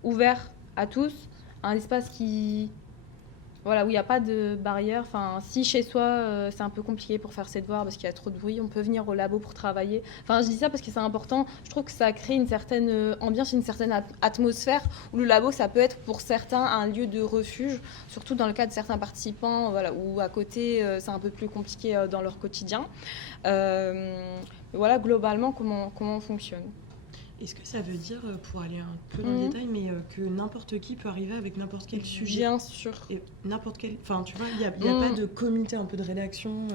ouvert à tous, un espace où il n'y a pas de barrière. Enfin, si chez soi, c'est un peu compliqué pour faire ses devoirs parce qu'il y a trop de bruit, on peut venir au labo pour travailler. Enfin, je dis ça parce que c'est important. Je trouve que ça crée une certaine ambiance, une certaine atmosphère où le labo, ça peut être pour certains un lieu de refuge, surtout dans le cas de certains participants, où à côté, c'est un peu plus compliqué dans leur quotidien. Voilà, globalement, comment on fonctionne. Est-ce que ça veut dire, pour aller un peu dans le détail, mais que n'importe qui peut arriver avec n'importe quel sujet? Bien sûr. Et n'importe quel... Enfin, tu vois, il n'y a pas de comité un peu de rédaction,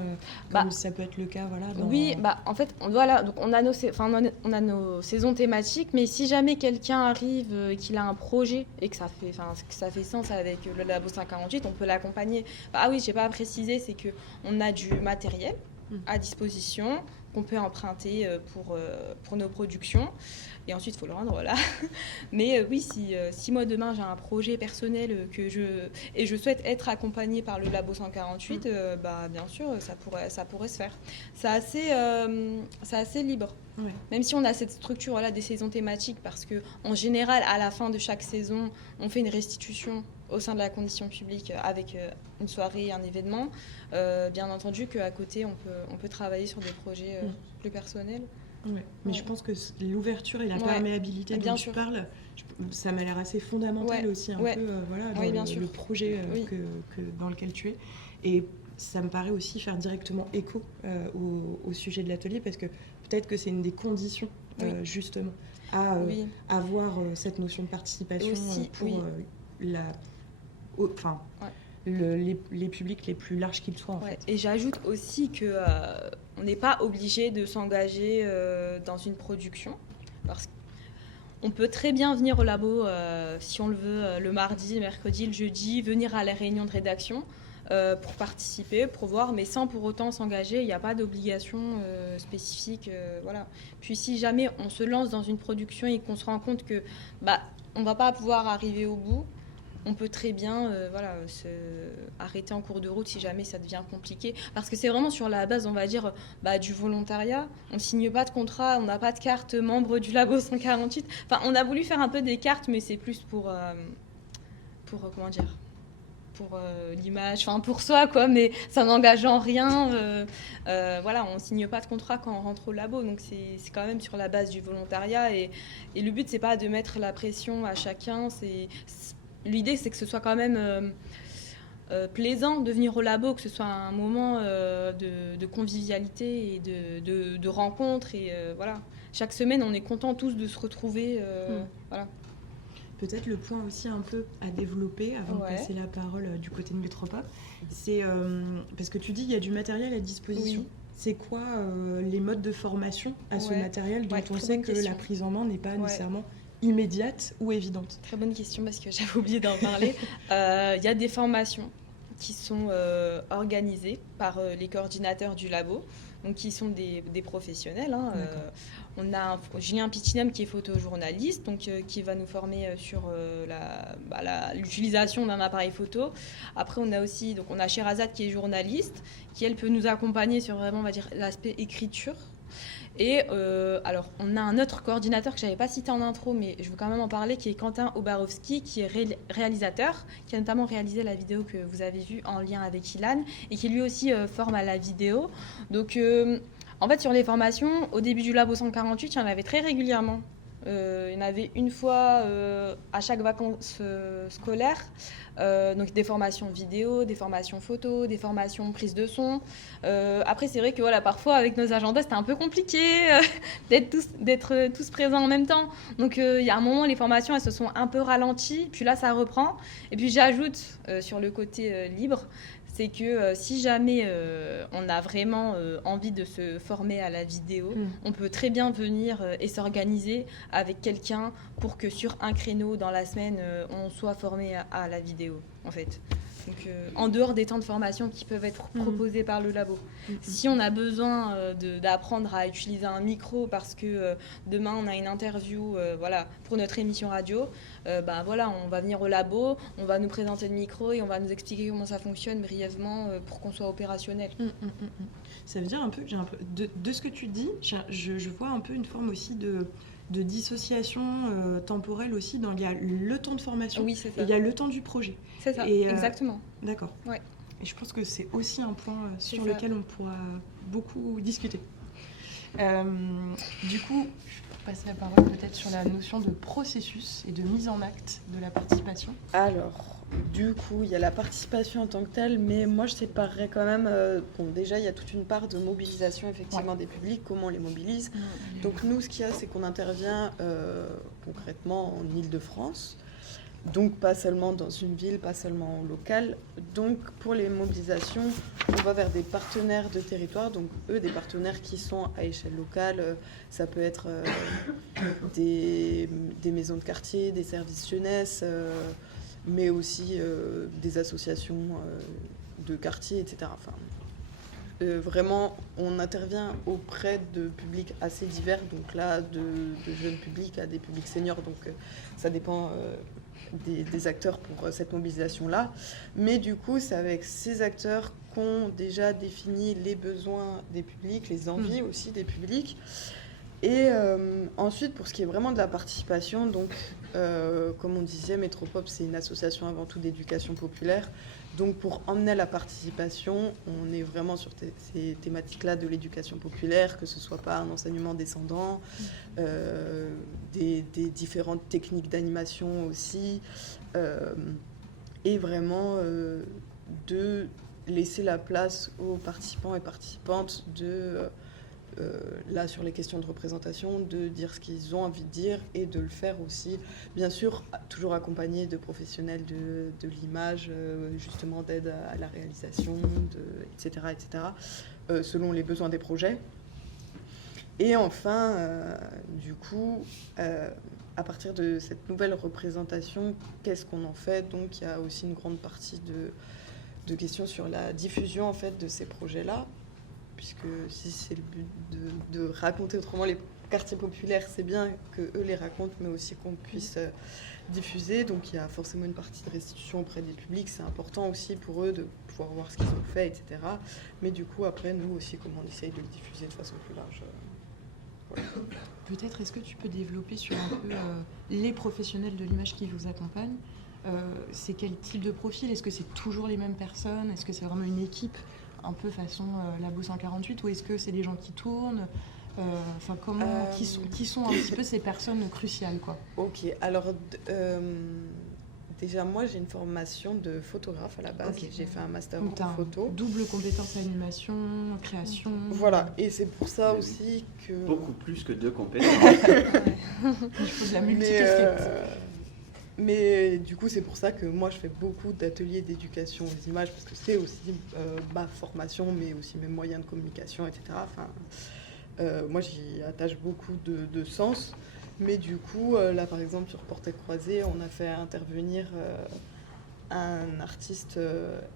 comme ça peut être le cas, voilà. Oui, en fait, donc on a nos saisons thématiques, mais si jamais quelqu'un arrive et qu'il a un projet et que ça fait sens avec le Labo 148, on peut l'accompagner. Ah oui, j'ai pas précisé, c'est qu'on a du matériel à disposition qu'on peut emprunter pour nos productions. Et ensuite, il faut le rendre, voilà. Mais oui, si moi, demain, j'ai un projet personnel et je souhaite être accompagnée par le Labo 148, bien sûr, ça pourrait se faire. C'est assez libre. Ouais. Même si on a cette structure des saisons thématiques, parce qu'en général, à la fin de chaque saison, on fait une restitution au sein de la Condition publique avec une soirée, un événement. Bien entendu qu'à côté, on peut travailler sur des projets plus personnels. Ouais. Mais je pense que l'ouverture et la perméabilité dont tu parles, ça m'a l'air assez fondamental aussi dans le projet dans lequel tu es. Et ça me paraît aussi faire directement écho au sujet de l'atelier, parce que peut-être que c'est une des conditions justement à avoir cette notion de participation aussi, pour les publics les plus larges qu'ils soient en fait. Et j'ajoute aussi que on n'est pas obligé de s'engager dans une production, parce qu'on peut très bien venir au labo si on le veut le mardi, le mercredi, le jeudi, venir à la réunion de rédaction. pour participer, pour voir, mais sans pour autant s'engager. Il n'y a pas d'obligation spécifique. Voilà. Puis si jamais on se lance dans une production et qu'on se rend compte que on ne va pas pouvoir arriver au bout, on peut très bien se arrêter en cours de route si jamais ça devient compliqué. Parce que c'est vraiment sur la base, on va dire, du volontariat. On ne signe pas de contrat, on n'a pas de carte membre du Labo 148. Enfin, on a voulu faire un peu des cartes, mais c'est plus pour comment dire, pour l'image, enfin pour soi, quoi, mais ça n'engage en rien. On ne signe pas de contrat quand on rentre au labo, donc c'est quand même sur la base du volontariat. Et le but, c'est pas de mettre la pression à chacun. L'idée, c'est que ce soit quand même plaisant de venir au labo, que ce soit un moment de convivialité et de rencontre. Et voilà, chaque semaine, on est contents tous de se retrouver. Voilà. Peut-être le point aussi un peu à développer avant de passer la parole du côté de Métropop, c'est parce que tu dis il y a du matériel à disposition. Oui. C'est quoi les modes de formation à ce matériel dont on sait que la prise en main n'est pas nécessairement immédiate ou évidente? Très bonne question parce que j'avais oublié d'en parler. Il y a des formations qui sont organisées par les coordinateurs du labo, donc qui sont des professionnels. On a Julien Pitinum qui est photojournaliste, donc qui va nous former sur l'utilisation d'un appareil photo. Après, on a aussi Sherazade qui est journaliste, qui elle peut nous accompagner sur vraiment, on va dire, l'aspect écriture. Et alors, on a un autre coordinateur que je n'avais pas cité en intro, mais je veux quand même en parler, qui est Quentin Obarowski, qui est réalisateur, qui a notamment réalisé la vidéo que vous avez vue en lien avec Ilan, et qui lui aussi forme à la vidéo. Donc, en fait, sur les formations, au début du Labo 148, il y en avait très régulièrement. Il y en avait une fois à chaque vacances scolaires. Donc des formations vidéo, des formations photo, des formations prise de son. Après, c'est vrai que parfois, avec nos agendas, c'était un peu compliqué d'être tous présents en même temps. Donc, il y a un moment, les formations, elles se sont un peu ralenties. Puis là, ça reprend. Et puis, j'ajoute sur le côté libre, c'est que si jamais on a vraiment envie de se former à la vidéo, on peut très bien venir et s'organiser avec quelqu'un pour que sur un créneau dans la semaine, on soit formé à la vidéo, en fait. Donc, en dehors des temps de formation qui peuvent être proposés par le labo. Si on a besoin d'apprendre à utiliser un micro parce que demain on a une interview pour notre émission radio, on va venir au labo, on va nous présenter le micro et on va nous expliquer comment ça fonctionne brièvement pour qu'on soit opérationnel. Ça veut dire un peu de ce que tu dis, je vois un peu une forme aussi de dissociation temporelle aussi. Il y a le temps de formation et il y a le temps du projet. C'est ça, exactement. D'accord. Ouais. Et je pense que c'est aussi un point sur lequel on pourra beaucoup discuter. Du coup, je passer la parole peut-être sur la notion de processus et de mise en acte de la participation. Alors, du coup, il y a la participation en tant que telle, mais moi je séparerais quand même, déjà il y a toute une part de mobilisation effectivement des publics, comment on les mobilise. Donc nous, ce qu'il y a, c'est qu'on intervient concrètement en Île-de-France, donc pas seulement dans une ville, pas seulement en local. Donc pour les mobilisations, on va vers des partenaires de territoire, donc eux, des partenaires qui sont à échelle locale. Ça peut être des maisons de quartier, des services jeunesse, mais aussi des associations de quartier, etc. Vraiment, on intervient auprès de publics assez divers, donc là, de jeunes publics à des publics seniors, donc ça dépend des acteurs pour cette mobilisation-là. Mais du coup, c'est avec ces acteurs qu'on déjà défini les besoins des publics, les envies aussi des publics. Et ensuite, pour ce qui est vraiment de la participation, donc, comme on disait, Métropop, c'est une association avant tout d'éducation populaire. Donc, pour emmener la participation, on est vraiment sur ces thématiques-là de l'éducation populaire, que ce soit pas un enseignement descendant, des différentes techniques d'animation aussi, et vraiment de laisser la place aux participants et participantes là, sur les questions de représentation, de dire ce qu'ils ont envie de dire et de le faire aussi, bien sûr, toujours accompagné de professionnels de l'image, justement d'aide à la réalisation, etc., selon les besoins des projets. Et enfin, du coup, à partir de cette nouvelle représentation, qu'est-ce qu'on en fait? Donc, il y a aussi une grande partie de questions sur la diffusion en fait de ces projets-là, puisque si c'est le but de raconter autrement les quartiers populaires, c'est bien qu'eux les racontent, mais aussi qu'on puisse diffuser. Donc il y a forcément une partie de restitution auprès des publics, c'est important aussi pour eux de pouvoir voir ce qu'ils ont fait, etc. Mais du coup, après, nous aussi, comment on essaye de le diffuser de façon plus large. Voilà. Peut-être, est-ce que tu peux développer sur un peu les professionnels de l'image qui vous accompagnent? C'est quel type de profil? Est-ce que c'est toujours les mêmes personnes? Est-ce que c'est vraiment une équipe un peu façon Labo 148, ou est-ce que c'est des gens qui tournent? Enfin, qui sont un petit peu ces personnes cruciales, quoi? Ok, alors déjà moi j'ai une formation de photographe à la base. Okay. J'ai fait un master Donc, en photo. Double compétence animation, création. Voilà, et c'est pour ça aussi que... Beaucoup plus que 2 compétences. Il faut de la multicasquette. Mais du coup, c'est pour ça que moi, je fais beaucoup d'ateliers d'éducation aux images, parce que c'est aussi ma formation, mais aussi mes moyens de communication, etc. Enfin, moi, j'y attache beaucoup de sens. Mais du coup, là, par exemple, sur Portrait croisé, on a fait intervenir un artiste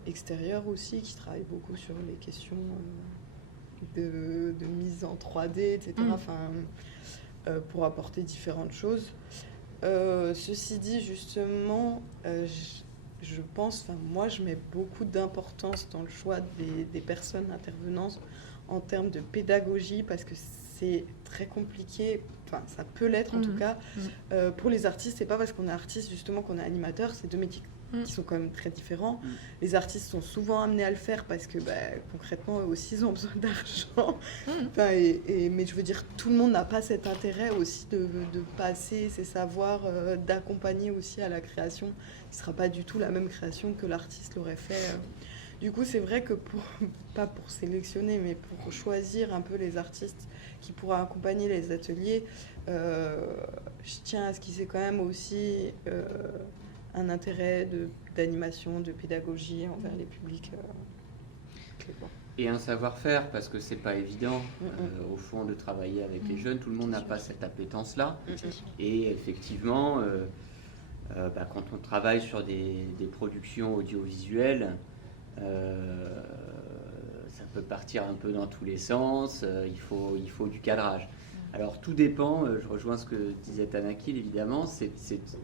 extérieur aussi, qui travaille beaucoup sur les questions de mise en 3D, etc. Enfin, pour apporter différentes choses. Ceci dit, justement, je pense, moi je mets beaucoup d'importance dans le choix des personnes intervenantes en termes de pédagogie, parce que c'est très compliqué, enfin ça peut l'être en tout cas. Pour les artistes, c'est pas parce qu'on est artiste justement qu'on est animateur, c'est 2 métiers qui sont quand même très différents. Les artistes sont souvent amenés à le faire parce que concrètement eux aussi ils ont besoin d'argent. Enfin, mais je veux dire, tout le monde n'a pas cet intérêt aussi de passer ses savoirs, d'accompagner aussi à la création. Ce ne sera pas du tout la même création que l'artiste l'aurait fait. Du coup, c'est vrai que pas pour sélectionner, mais pour choisir un peu les artistes qui pourraient accompagner les ateliers, je tiens à ce qu'ils aient quand même aussi un intérêt d'animation, de pédagogie envers les publics. Et un savoir-faire, parce que c'est pas évident, au fond, de travailler avec les jeunes. Tout le monde n'a pas cette appétence-là. Et effectivement, quand on travaille sur des productions audiovisuelles, ça peut partir un peu dans tous les sens. Il faut du cadrage. Alors tout dépend, je rejoins ce que disait Tanakil évidemment, c'est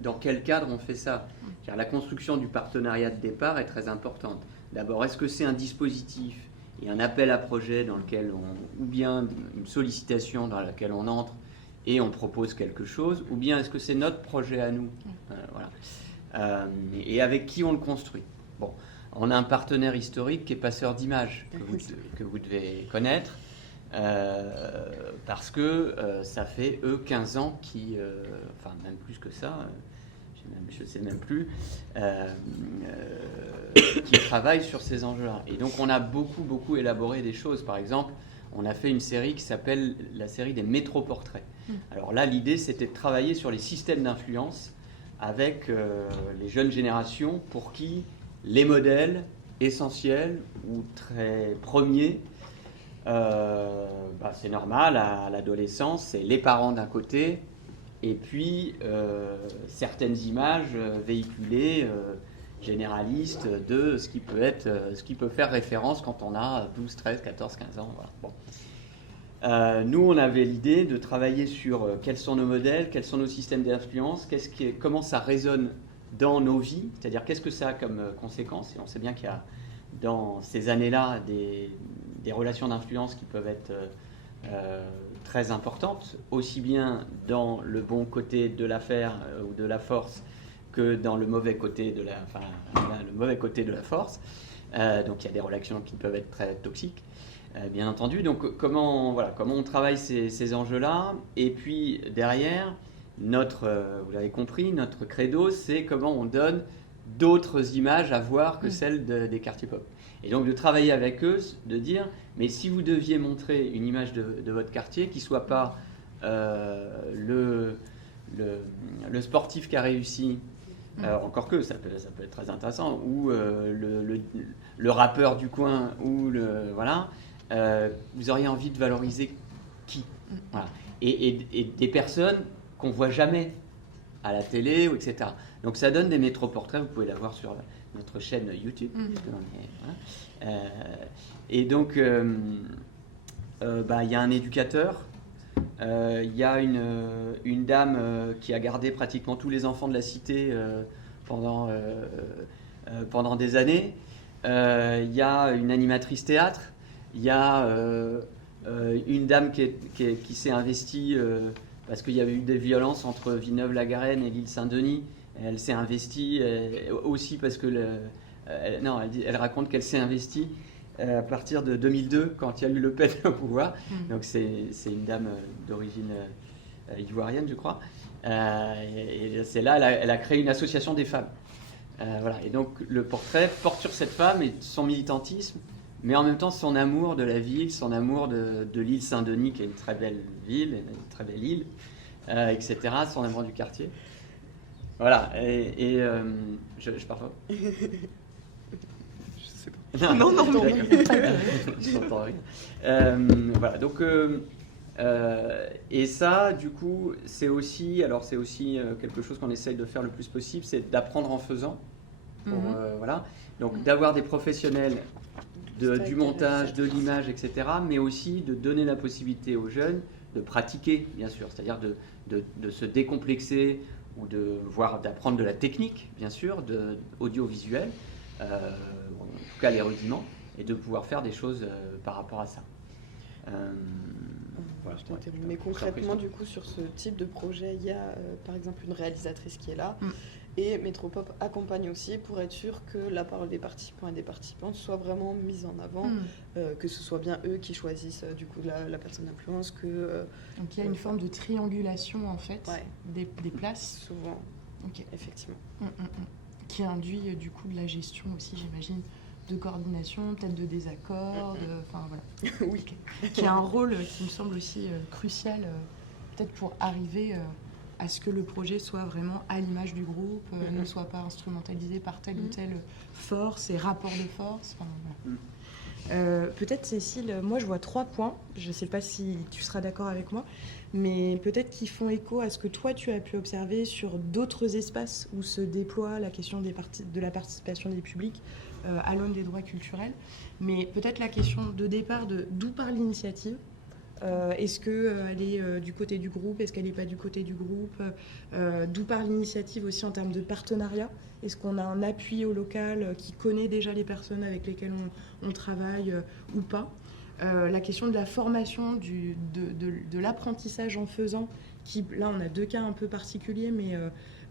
dans quel cadre on fait ça. La construction du partenariat de départ est très importante. D'abord, est-ce que c'est un dispositif et un appel à projet dans lequel ou bien une sollicitation dans laquelle on entre et on propose quelque chose, ou bien est-ce que c'est notre projet à nous, voilà. Et avec qui on le construit. Bon, on a un partenaire historique qui est Passeurs d'images, que vous devez connaître. Parce que ça fait 15 ans enfin même plus que ça, je ne sais même plus, qui travaillent sur ces enjeux-là. Et donc on a beaucoup élaboré des choses. Par exemple, on a fait une série qui s'appelle la série des métroportraits. Alors là, l'idée, c'était de travailler sur les systèmes d'influence avec les jeunes générations pour qui les modèles essentiels ou très premiers, c'est normal, à l'adolescence, c'est les parents d'un côté, et puis certaines images véhiculées, généralistes, de ce qui peut faire référence quand on a 12, 13, 14, 15 ans. Voilà. Bon. Nous, on avait l'idée de travailler sur quels sont nos modèles, quels sont nos systèmes d'influence, comment ça résonne dans nos vies, c'est-à-dire qu'est-ce que ça a comme conséquence. Et on sait bien qu'il y a dans ces années-là des relations d'influence qui peuvent être très importantes, aussi bien dans le bon côté de l'affaire ou de la force que dans le mauvais côté de la force. Donc il y a des relations qui peuvent être très toxiques, bien entendu. Donc comment on travaille ces enjeux-là. Et puis derrière, vous l'avez compris, notre credo, c'est comment on donne d'autres images à voir que celles des quartiers pop. Et donc de travailler avec eux, de dire, mais si vous deviez montrer une image de votre quartier qui ne soit pas le sportif qui a réussi, encore que ça peut être très intéressant, ou le rappeur du coin, ou vous auriez envie de valoriser qui, voilà. Et des personnes qu'on ne voit jamais à la télé, etc. Donc ça donne des métroportraits, vous pouvez la voir sur notre chaîne YouTube. Voilà. Et donc, il y a un éducateur, il y a une dame qui a gardé pratiquement tous les enfants de la cité pendant des années. Il y a une animatrice théâtre, il y a une dame qui s'est investie parce qu'il y avait eu des violences entre Villeneuve-la-Garenne et l'île Saint-Denis. Elle s'est investie aussi parce que elle raconte qu'elle s'est investie à partir de 2002 quand il y a eu Le Pen au pouvoir. Donc c'est une dame d'origine ivoirienne, je crois. Et c'est là, elle a créé une association des femmes. Voilà. Et donc le portrait porte sur cette femme et son militantisme, mais en même temps son amour de la ville, son amour de l'île Saint-Denis, qui est une très belle ville, une très belle île, etc., son amour du quartier. Voilà, je parle pas. Je sais pas. Non, je n'entends rien. Voilà, donc et ça, du coup, c'est aussi quelque chose qu'on essaye de faire le plus possible, c'est d'apprendre en faisant. Voilà, donc d'avoir des professionnels du montage, de l'image, etc., mais aussi de donner la possibilité aux jeunes de pratiquer, bien sûr, c'est-à-dire de se décomplexer ou d'apprendre de la technique, bien sûr, audiovisuelle, en tout cas les rudiments, et de pouvoir faire des choses par rapport à ça. Voilà, mais concrètement, du coup, sur ce type de projet, il y a par exemple une réalisatrice qui est là, et Métropop accompagne aussi pour être sûr que la parole des participants et des participantes soit vraiment mise en avant, que ce soit bien eux qui choisissent du coup la personne d'influence. Donc il y a une forme de triangulation en fait des places. Souvent, effectivement. Qui induit du coup de la gestion aussi, j'imagine, de coordination, peut-être de désaccords, enfin voilà. Oui. Qui a un rôle qui me semble aussi crucial, peut-être pour arriver à ce que le projet soit vraiment à l'image du groupe, ne soit pas instrumentalisé par telle ou telle force et rapport de force. Enfin, voilà. Peut-être Cécile, moi je vois 3 points, je ne sais pas si tu seras d'accord avec moi, mais peut-être qui font écho à ce que toi tu as pu observer sur d'autres espaces où se déploie la question de la participation des publics à l'aune des droits culturels. Mais peut-être la question de départ de d'où part l'initiative. Est-ce qu'elle est du côté du groupe? Est-ce qu'elle n'est pas du côté du groupe? D'où part l'initiative aussi en termes de partenariat? Est-ce qu'on a un appui au local qui connaît déjà les personnes avec lesquelles on travaille ou pas? La question de la formation, de l'apprentissage en faisant, là on a 2 cas un peu particuliers, mais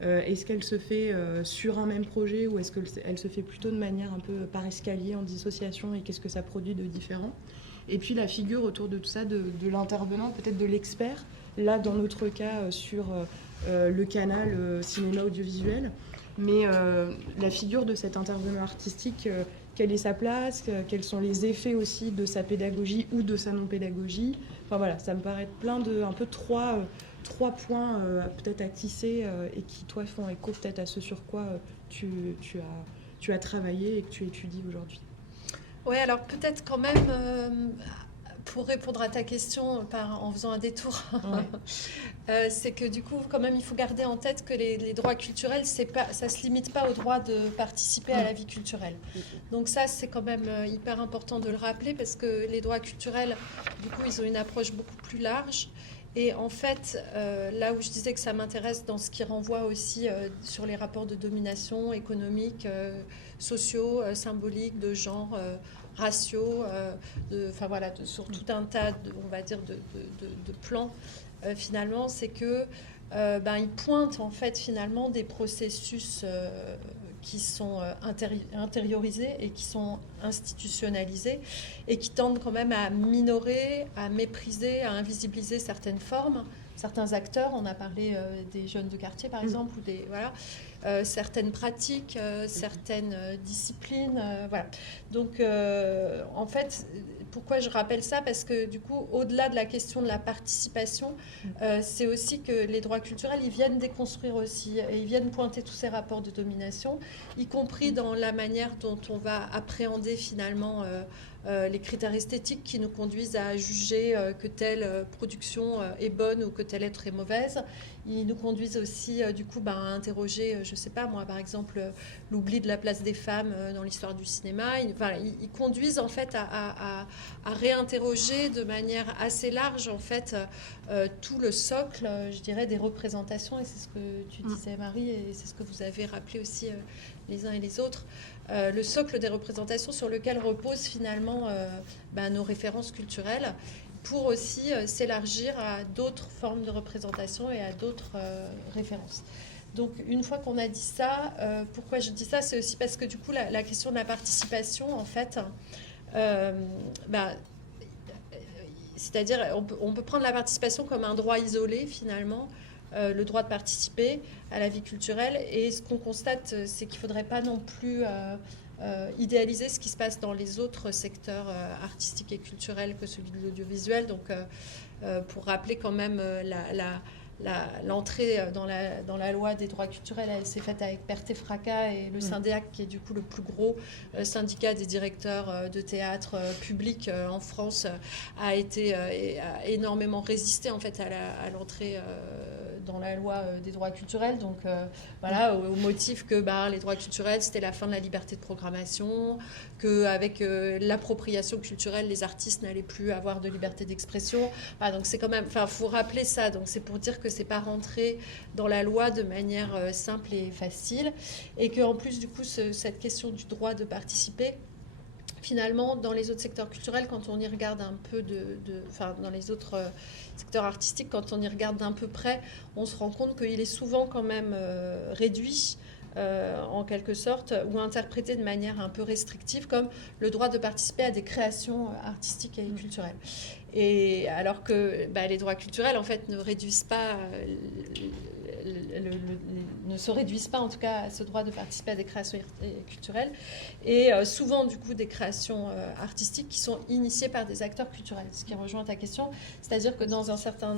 est-ce qu'elle se fait sur un même projet ou est-ce qu'elle se fait plutôt de manière un peu par escalier, en dissociation, et qu'est-ce que ça produit de différent? Et puis la figure autour de tout ça, de l'intervenant, peut-être de l'expert, là dans notre cas sur le canal cinéma audiovisuel, mais la figure de cet intervenant artistique, quelle est sa place, quels sont les effets aussi de sa pédagogie ou de sa non-pédagogie. Enfin voilà, ça me paraît un peu trois points peut-être à tisser et qui toi font écho peut-être à ce sur quoi tu as travaillé et que tu étudies aujourd'hui. Oui, alors peut-être quand même, pour répondre à ta question en faisant un détour, c'est que du coup, quand même, il faut garder en tête que les droits culturels, ça ne se limite pas au droit de participer à la vie culturelle. Donc ça, c'est quand même hyper important de le rappeler, parce que les droits culturels, du coup, ils ont une approche beaucoup plus large. Et en fait, là où je disais que ça m'intéresse dans ce qui renvoie aussi sur les rapports de domination économique, sociaux, symboliques, de genre, raciaux, enfin voilà, sur tout un tas de plans, finalement, c'est que ils pointent en fait finalement des processus qui sont intériorisés et qui sont institutionnalisés et qui tendent quand même à minorer, à mépriser, à invisibiliser certaines formes, certains acteurs. On a parlé des jeunes de quartier par exemple, ou certaines pratiques, certaines disciplines. Voilà. Donc en fait, pourquoi je rappelle ça? Parce que du coup, au-delà de la question de la participation, c'est aussi que les droits culturels, ils viennent déconstruire aussi, et ils viennent pointer tous ces rapports de domination, y compris dans la manière dont on va appréhender finalement les critères esthétiques qui nous conduisent à juger que telle production est bonne ou que telle autre est mauvaise. Ils nous conduisent aussi du coup à interroger, je je sais pas moi, par exemple, l'oubli de la place des femmes dans l'histoire du cinéma. Ils conduisent en fait à réinterroger de manière assez large en fait tout le socle, je dirais, des représentations. Et c'est ce que tu disais, Marie, et c'est ce que vous avez rappelé aussi les uns et les autres. Le socle des représentations sur lequel reposent finalement nos références culturelles, pour aussi s'élargir à d'autres formes de représentation et à d'autres références. Donc une fois qu'on a dit ça, pourquoi je dis ça, c'est aussi parce que du coup la question de la participation, en fait, c'est-à-dire on peut prendre la participation comme un droit isolé finalement, le droit de participer à la vie culturelle, et ce qu'on constate, c'est qu'il ne faudrait pas non plus idéaliser ce qui se passe dans les autres secteurs artistiques et culturels que celui de l'audiovisuel. Donc, pour rappeler quand même l'entrée dans la loi des droits culturels, elle s'est faite avec perte et fracas, et le Syndiac, qui est du coup le plus gros syndicat des directeurs de théâtre public en France, a énormément résisté en fait à l'entrée dans la loi des droits culturels, donc voilà, au motif que les droits culturels, c'était la fin de la liberté de programmation, qu'avec l'appropriation culturelle, les artistes n'allaient plus avoir de liberté d'expression. Donc c'est quand même, faut rappeler ça, donc c'est pour dire que c'est pas rentré dans la loi de manière simple et facile, et qu'en plus, du coup, cette question du droit de participer, finalement, dans les autres secteurs culturels, quand on y regarde un peu dans les autres secteurs artistiques, quand on y regarde d'un peu près, on se rend compte qu'il est souvent quand même réduit, en quelque sorte, ou interprété de manière un peu restrictive, comme le droit de participer à des créations artistiques et culturelles. Et alors que les droits culturels, en fait, ne se réduisent pas en tout cas à ce droit de participer à des créations culturelles, et souvent du coup des créations artistiques qui sont initiées par des acteurs culturels, ce qui rejoint ta question, c'est-à-dire que dans un certain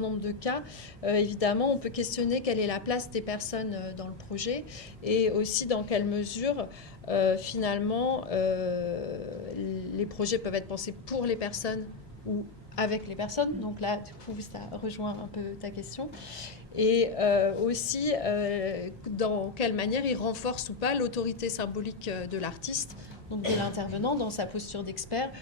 nombre de cas, évidemment, on peut questionner quelle est la place des personnes dans le projet, et aussi dans quelle mesure finalement les projets peuvent être pensés pour les personnes ou avec les personnes. Donc là, du coup, ça rejoint un peu ta question. Et aussi, dans quelle manière ils renforcent ou pas l'autorité symbolique de l'artiste, donc de l'intervenant, dans sa posture d'expert,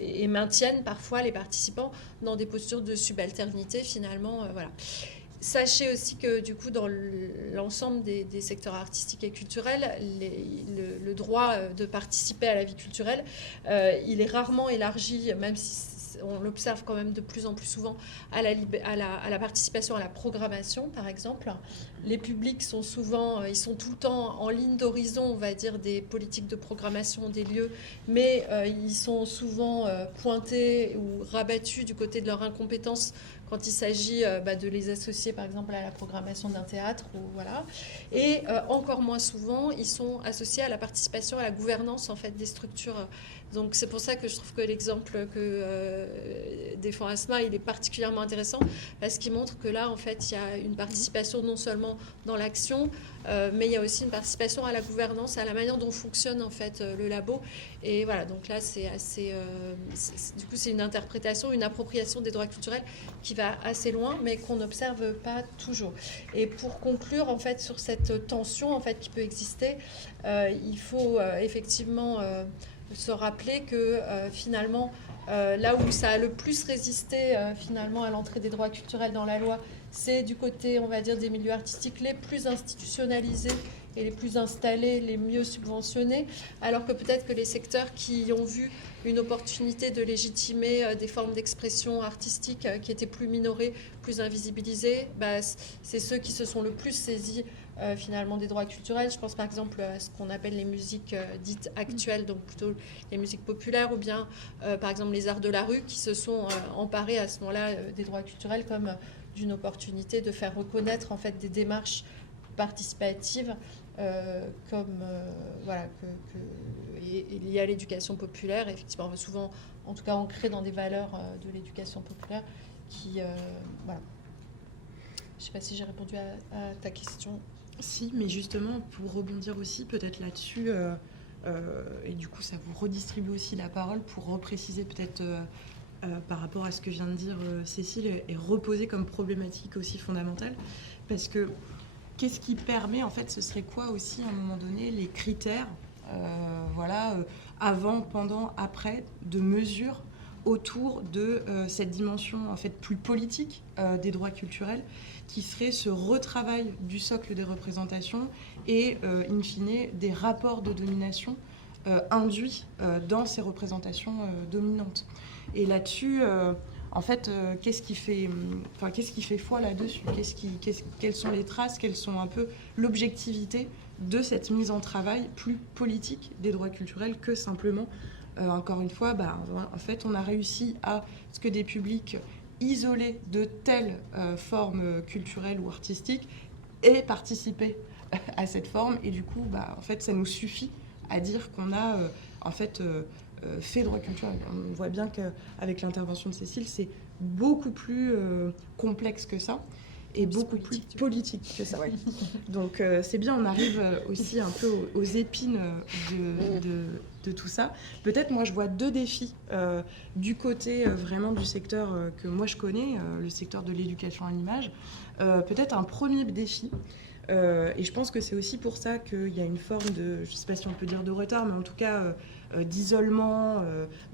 et maintiennent parfois les participants dans des postures de subalternité, finalement. Voilà. Sachez aussi que du coup, dans l'ensemble des secteurs artistiques et culturels, le droit de participer à la vie culturelle, il est rarement élargi, même si on l'observe quand même de plus en plus souvent, à la participation à la programmation, par exemple. Les publics sont souvent, ils sont tout le temps en ligne d'horizon, on va dire, des politiques de programmation des lieux, mais ils sont souvent pointés ou rabattus du côté de leur incompétence quand il s'agit de les associer, par exemple, à la programmation d'un théâtre. Voilà. Et encore moins souvent, ils sont associés à la participation, à la gouvernance en fait, des structures. Donc c'est pour ça que je trouve que l'exemple que défend Asma, il est particulièrement intéressant, parce qu'il montre que là, en fait, il y a une participation non seulement dans l'action, mais il y a aussi une participation à la gouvernance, à la manière dont fonctionne en fait le labo. Et voilà, donc là, c'est assez... du coup, c'est une interprétation, une appropriation des droits culturels qui va assez loin, mais qu'on n'observe pas toujours. Et pour conclure, en fait, sur cette tension en fait, qui peut exister, il faut effectivement se rappeler que finalement, là où ça a le plus résisté finalement à l'entrée des droits culturels dans la loi, c'est du côté, on va dire, des milieux artistiques les plus institutionnalisés et les plus installés, les mieux subventionnés, alors que peut-être que les secteurs qui ont vu une opportunité de légitimer des formes d'expression artistique qui étaient plus minorées, plus invisibilisées, c'est ceux qui se sont le plus saisis finalement des droits culturels. Je pense par exemple à ce qu'on appelle les musiques dites actuelles, donc plutôt les musiques populaires, ou bien par exemple les arts de la rue qui se sont emparés à ce moment-là des droits culturels comme d'une opportunité de faire reconnaître en fait des démarches participatives comme voilà et liées à l'éducation populaire, effectivement souvent en tout cas ancrées dans des valeurs de l'éducation populaire qui voilà. Je ne sais pas si j'ai répondu à ta question. Si, mais justement, pour rebondir aussi peut-être là-dessus, et du coup ça vous redistribue aussi la parole pour repréciser peut-être par rapport à ce que vient de dire Cécile, et reposer comme problématique aussi fondamentale, parce que qu'est-ce qui permet, en fait, ce serait quoi aussi, à un moment donné, les critères, avant, pendant, après, de mesure autour de cette dimension, en fait, plus politique des droits culturels, qui serait ce retravail du socle des représentations et, in fine, des rapports de domination induits dans ces représentations dominantes. Et là-dessus, en fait, qu'est-ce qui fait foi là-dessus ? Quelles sont les traces ? Quelles sont un peu l'objectivité de cette mise en travail plus politique des droits culturels que simplement, encore une fois, en fait, on a réussi à ce que des publics isolés de telles formes culturelles ou artistiques aient participé à cette forme. Et du coup, en fait, ça nous suffit à dire qu'on a, fait droit culturel. On voit bien qu'avec l'intervention de Cécile, c'est beaucoup plus complexe que ça et beaucoup plus politique que ça. Donc c'est bien, on arrive aussi un peu aux épines de tout ça. Peut-être moi je vois 2 défis du côté vraiment du secteur que moi je connais, le secteur de l'éducation à l'image. Peut-être un premier défi. Et je pense que c'est aussi pour ça qu'il y a une forme de, je ne sais pas si on peut dire de retard, mais en tout cas d'isolement,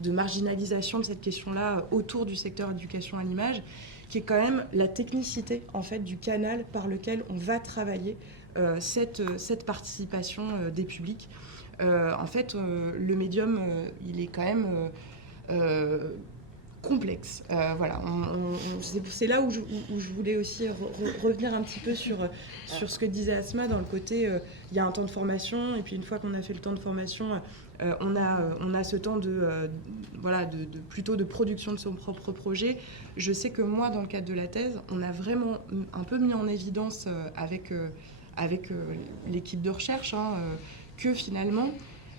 de marginalisation de cette question-là autour du secteur éducation à l'image, qui est quand même la technicité en fait du canal par lequel on va travailler cette participation des publics. En fait, le médium, il est quand même complexe. Voilà. C'est là où je voulais aussi revenir un petit peu sur ce que disait Asma, dans le côté, il y a un temps de formation, et puis une fois qu'on a fait le temps de formation, on a ce temps plutôt de production de son propre projet. Je sais que moi, dans le cadre de la thèse, on a vraiment un peu mis en évidence avec l'équipe de recherche que finalement,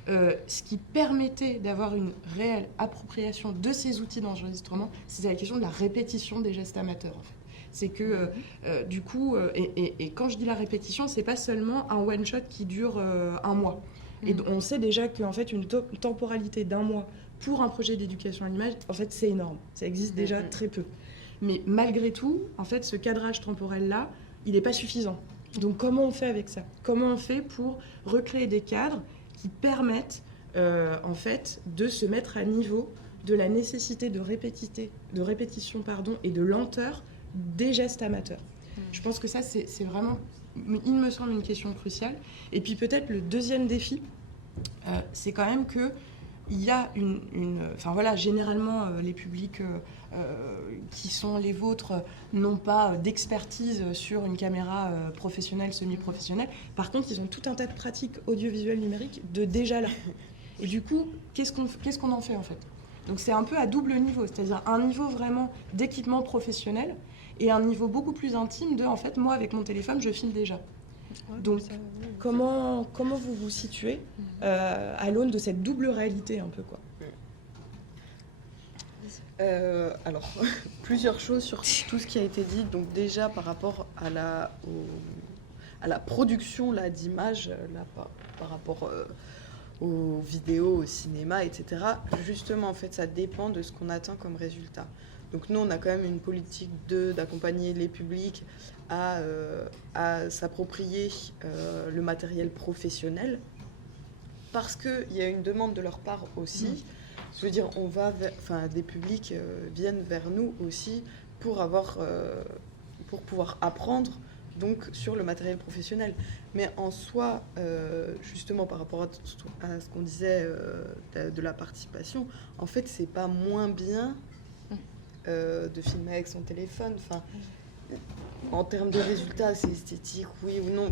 ce qui permettait d'avoir une réelle appropriation de ces outils d'enregistrement, c'est la question de la répétition des gestes amateurs. En fait. C'est que, du coup, et quand je dis la répétition, c'est pas seulement un one-shot qui dure un mois. Et on sait déjà qu'en fait, une temporalité d'1 mois pour un projet d'éducation à l'image, en fait, c'est énorme. Ça existe déjà très peu. Mais malgré tout, en fait, ce cadrage temporel-là, il n'est pas suffisant. Donc, comment on fait avec ça ? Comment on fait pour recréer des cadres qui permettent en fait de se mettre à niveau de la nécessité de répétition et de lenteur des gestes amateurs. Je pense que ça, c'est vraiment, il me semble, une question cruciale. Et puis peut-être le deuxième défi, c'est quand même que il y a généralement les publics qui sont les vôtres n'ont pas d'expertise sur une caméra professionnelle, semi-professionnelle. Par contre, ils ont tout un tas de pratiques audiovisuelles numériques déjà là. Et du coup, qu'est-ce qu'on en fait en fait ? Donc c'est un peu à double niveau, c'est-à-dire un niveau vraiment d'équipement professionnel et un niveau beaucoup plus intime de, en fait, moi avec mon téléphone, je filme déjà. Donc, comment vous vous situez à l'aune de cette double réalité un peu, quoi ? Alors, plusieurs choses sur tout ce qui a été dit. Donc déjà, par rapport à la production d'images, par rapport aux vidéos, au cinéma, etc. Justement, en fait, ça dépend de ce qu'on attend comme résultat. Donc nous, on a quand même une politique d'accompagner les publics à s'approprier le matériel professionnel, parce qu'il y a une demande de leur part aussi. Je veux dire, des publics viennent vers nous aussi pour pouvoir apprendre donc sur le matériel professionnel. Mais en soi, justement par rapport à ce qu'on disait de la participation, en fait, c'est pas moins bien de filmer avec son téléphone. Enfin, en termes de résultats, c'est esthétique, oui ou non.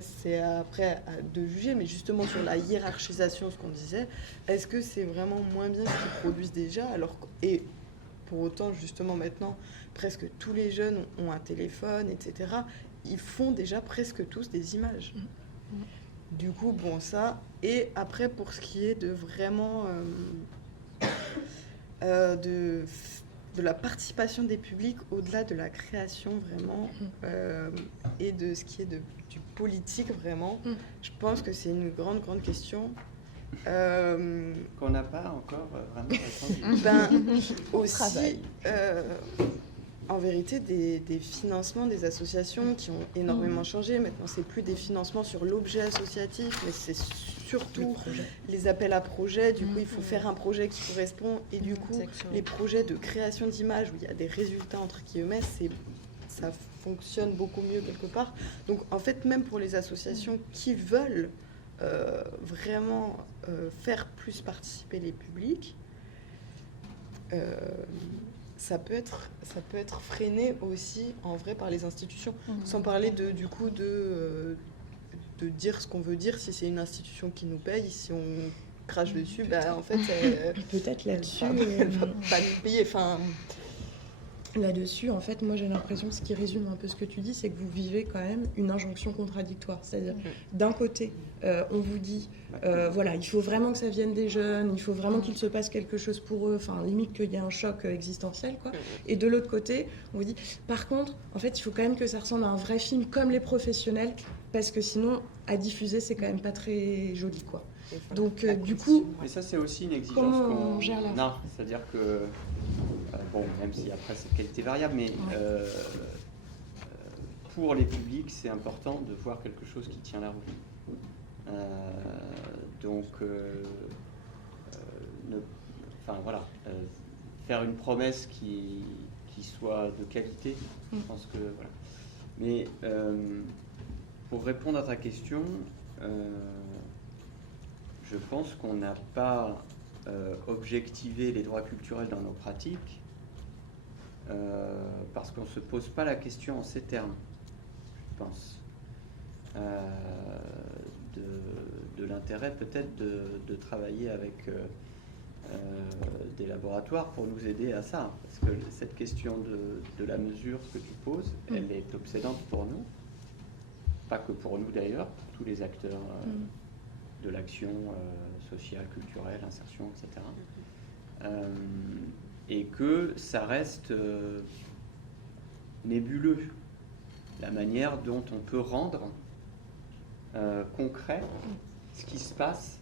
C'est après de juger, mais justement sur la hiérarchisation, ce qu'on disait, est-ce que c'est vraiment moins bien ce qu'ils produisent déjà ? Et pour autant, justement, maintenant, presque tous les jeunes ont un téléphone, etc. Ils font déjà presque tous des images. Du coup, bon, ça. Et après, pour ce qui est de vraiment de la participation des publics au-delà de la création vraiment et de ce qui est du politique vraiment, je pense que c'est une grande question. Qu'on n'a pas encore vraiment répondu. Aussi, En vérité, des financements des associations qui ont énormément changé. Maintenant, c'est plus des financements sur l'objet associatif, mais c'est surtout les appels à projets. Du coup, il faut faire un projet qui correspond. Et du coup, les projets de création d'images où il y a des résultats entre guillemets, ça fonctionne beaucoup mieux quelque part. Donc, en fait, même pour les associations qui veulent vraiment faire plus participer les publics, ça peut être freiné aussi en vrai par les institutions, sans parler de dire ce qu'on veut dire. Si c'est une institution qui nous paye, si on crache dessus, en fait peut-être là-dessus pas nous payer. Enfin, là-dessus, en fait, moi j'ai l'impression, ce qui résume un peu ce que tu dis, c'est que vous vivez quand même une injonction contradictoire. C'est-à-dire, d'un côté, on vous dit, voilà, il faut vraiment que ça vienne des jeunes, il faut vraiment qu'il se passe quelque chose pour eux, enfin, limite qu'il y ait un choc existentiel, quoi. Et de l'autre côté, on vous dit, par contre, en fait, il faut quand même que ça ressemble à un vrai film comme les professionnels, parce que sinon, à diffuser, c'est quand même pas très joli, quoi. Donc, du coup... Mais ça, c'est aussi une exigence comment qu'on... on gère la... Non, c'est-à-dire que... bon, même si après c'est qualité variable, mais pour les publics, c'est important de voir quelque chose qui tient la route. Faire une promesse qui soit de qualité, je pense que voilà. Mais pour répondre à ta question, je pense qu'on n'a pas objectivé les droits culturels dans nos pratiques parce qu'on ne se pose pas la question en ces termes, je pense, de l'intérêt peut-être de travailler avec des laboratoires pour nous aider à ça, parce que cette question de la mesure que tu poses, elle est obsédante pour nous, pas que pour nous d'ailleurs, pour tous les acteurs de l'action sociale, culturelle, insertion, etc. Et que ça reste nébuleux, la manière dont on peut rendre concret ce qui se passe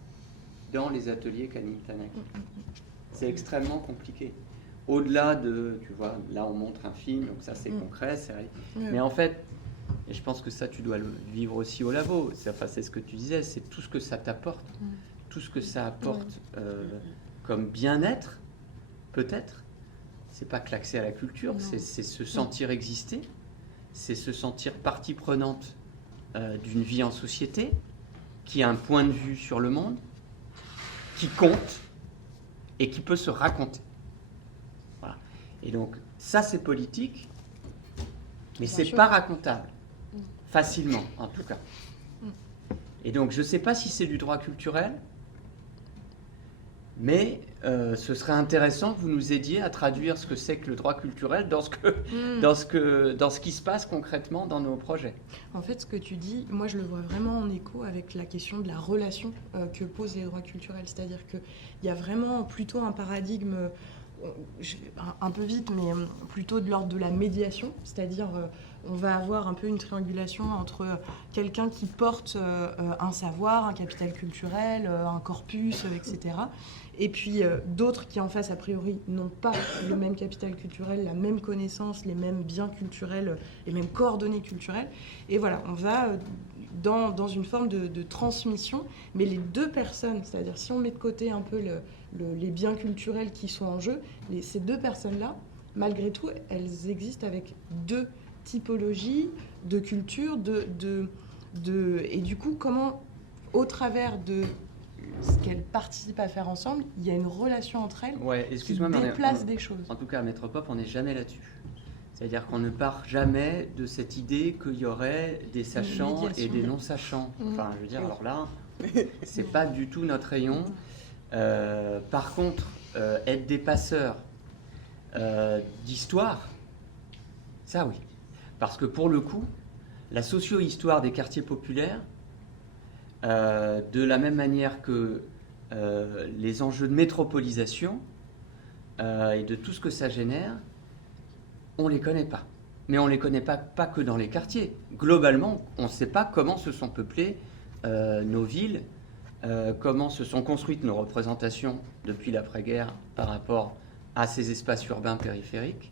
dans les ateliers Camille Tanaki. C'est extrêmement compliqué. Au-delà de, tu vois, là on montre un film, donc ça c'est concret, c'est vrai. Mais en fait, et je pense que ça tu dois le vivre aussi au labo, c'est ce que tu disais, c'est tout ce que ça t'apporte, tout ce que ça apporte comme bien-être, peut-être. C'est pas que l'accès à la culture, c'est se sentir exister, c'est se sentir partie prenante d'une vie en société, qui a un point de vue sur le monde, qui compte et qui peut se raconter. Voilà. Et donc, ça c'est politique, mais c'est pas racontable, facilement en tout cas. Et donc, je ne sais pas si c'est du droit culturel, mais ce serait intéressant que vous nous aidiez à traduire ce que c'est que le droit culturel dans ce qui se passe concrètement dans nos projets. En fait, ce que tu dis, moi je le vois vraiment en écho avec la question de la relation que posent les droits culturels. C'est-à-dire qu'il y a vraiment plutôt un paradigme, un peu vite, mais plutôt de l'ordre de la médiation. C'est-à-dire on va avoir un peu une triangulation entre quelqu'un qui porte un savoir, un capital culturel, un corpus, etc. Et puis d'autres qui en face, a priori, n'ont pas le même capital culturel, la même connaissance, les mêmes biens culturels, les mêmes coordonnées culturelles. Et voilà, on va dans une forme de transmission, mais les deux personnes, c'est-à-dire si on met de côté un peu les biens culturels qui sont en jeu, ces deux personnes-là, malgré tout, elles existent avec deux typologies de culture, et du coup, comment, au travers de ce qu'elles participent à faire ensemble, il y a une relation entre elles qui déplace des choses. En tout cas, à Métropop, on n'est jamais là-dessus. C'est-à-dire qu'on ne part jamais de cette idée qu'il y aurait des sachants et des non-sachants. Enfin, je veux dire, alors là, c'est pas du tout notre rayon. Par contre, être des passeurs d'histoire, ça oui. Parce que pour le coup, la socio-histoire des quartiers populaires, de la même manière que les enjeux de métropolisation et de tout ce que ça génère, on ne les connaît pas. Mais on ne les connaît pas que dans les quartiers. Globalement, on ne sait pas comment se sont peuplées nos villes, comment se sont construites nos représentations depuis l'après-guerre par rapport à ces espaces urbains périphériques.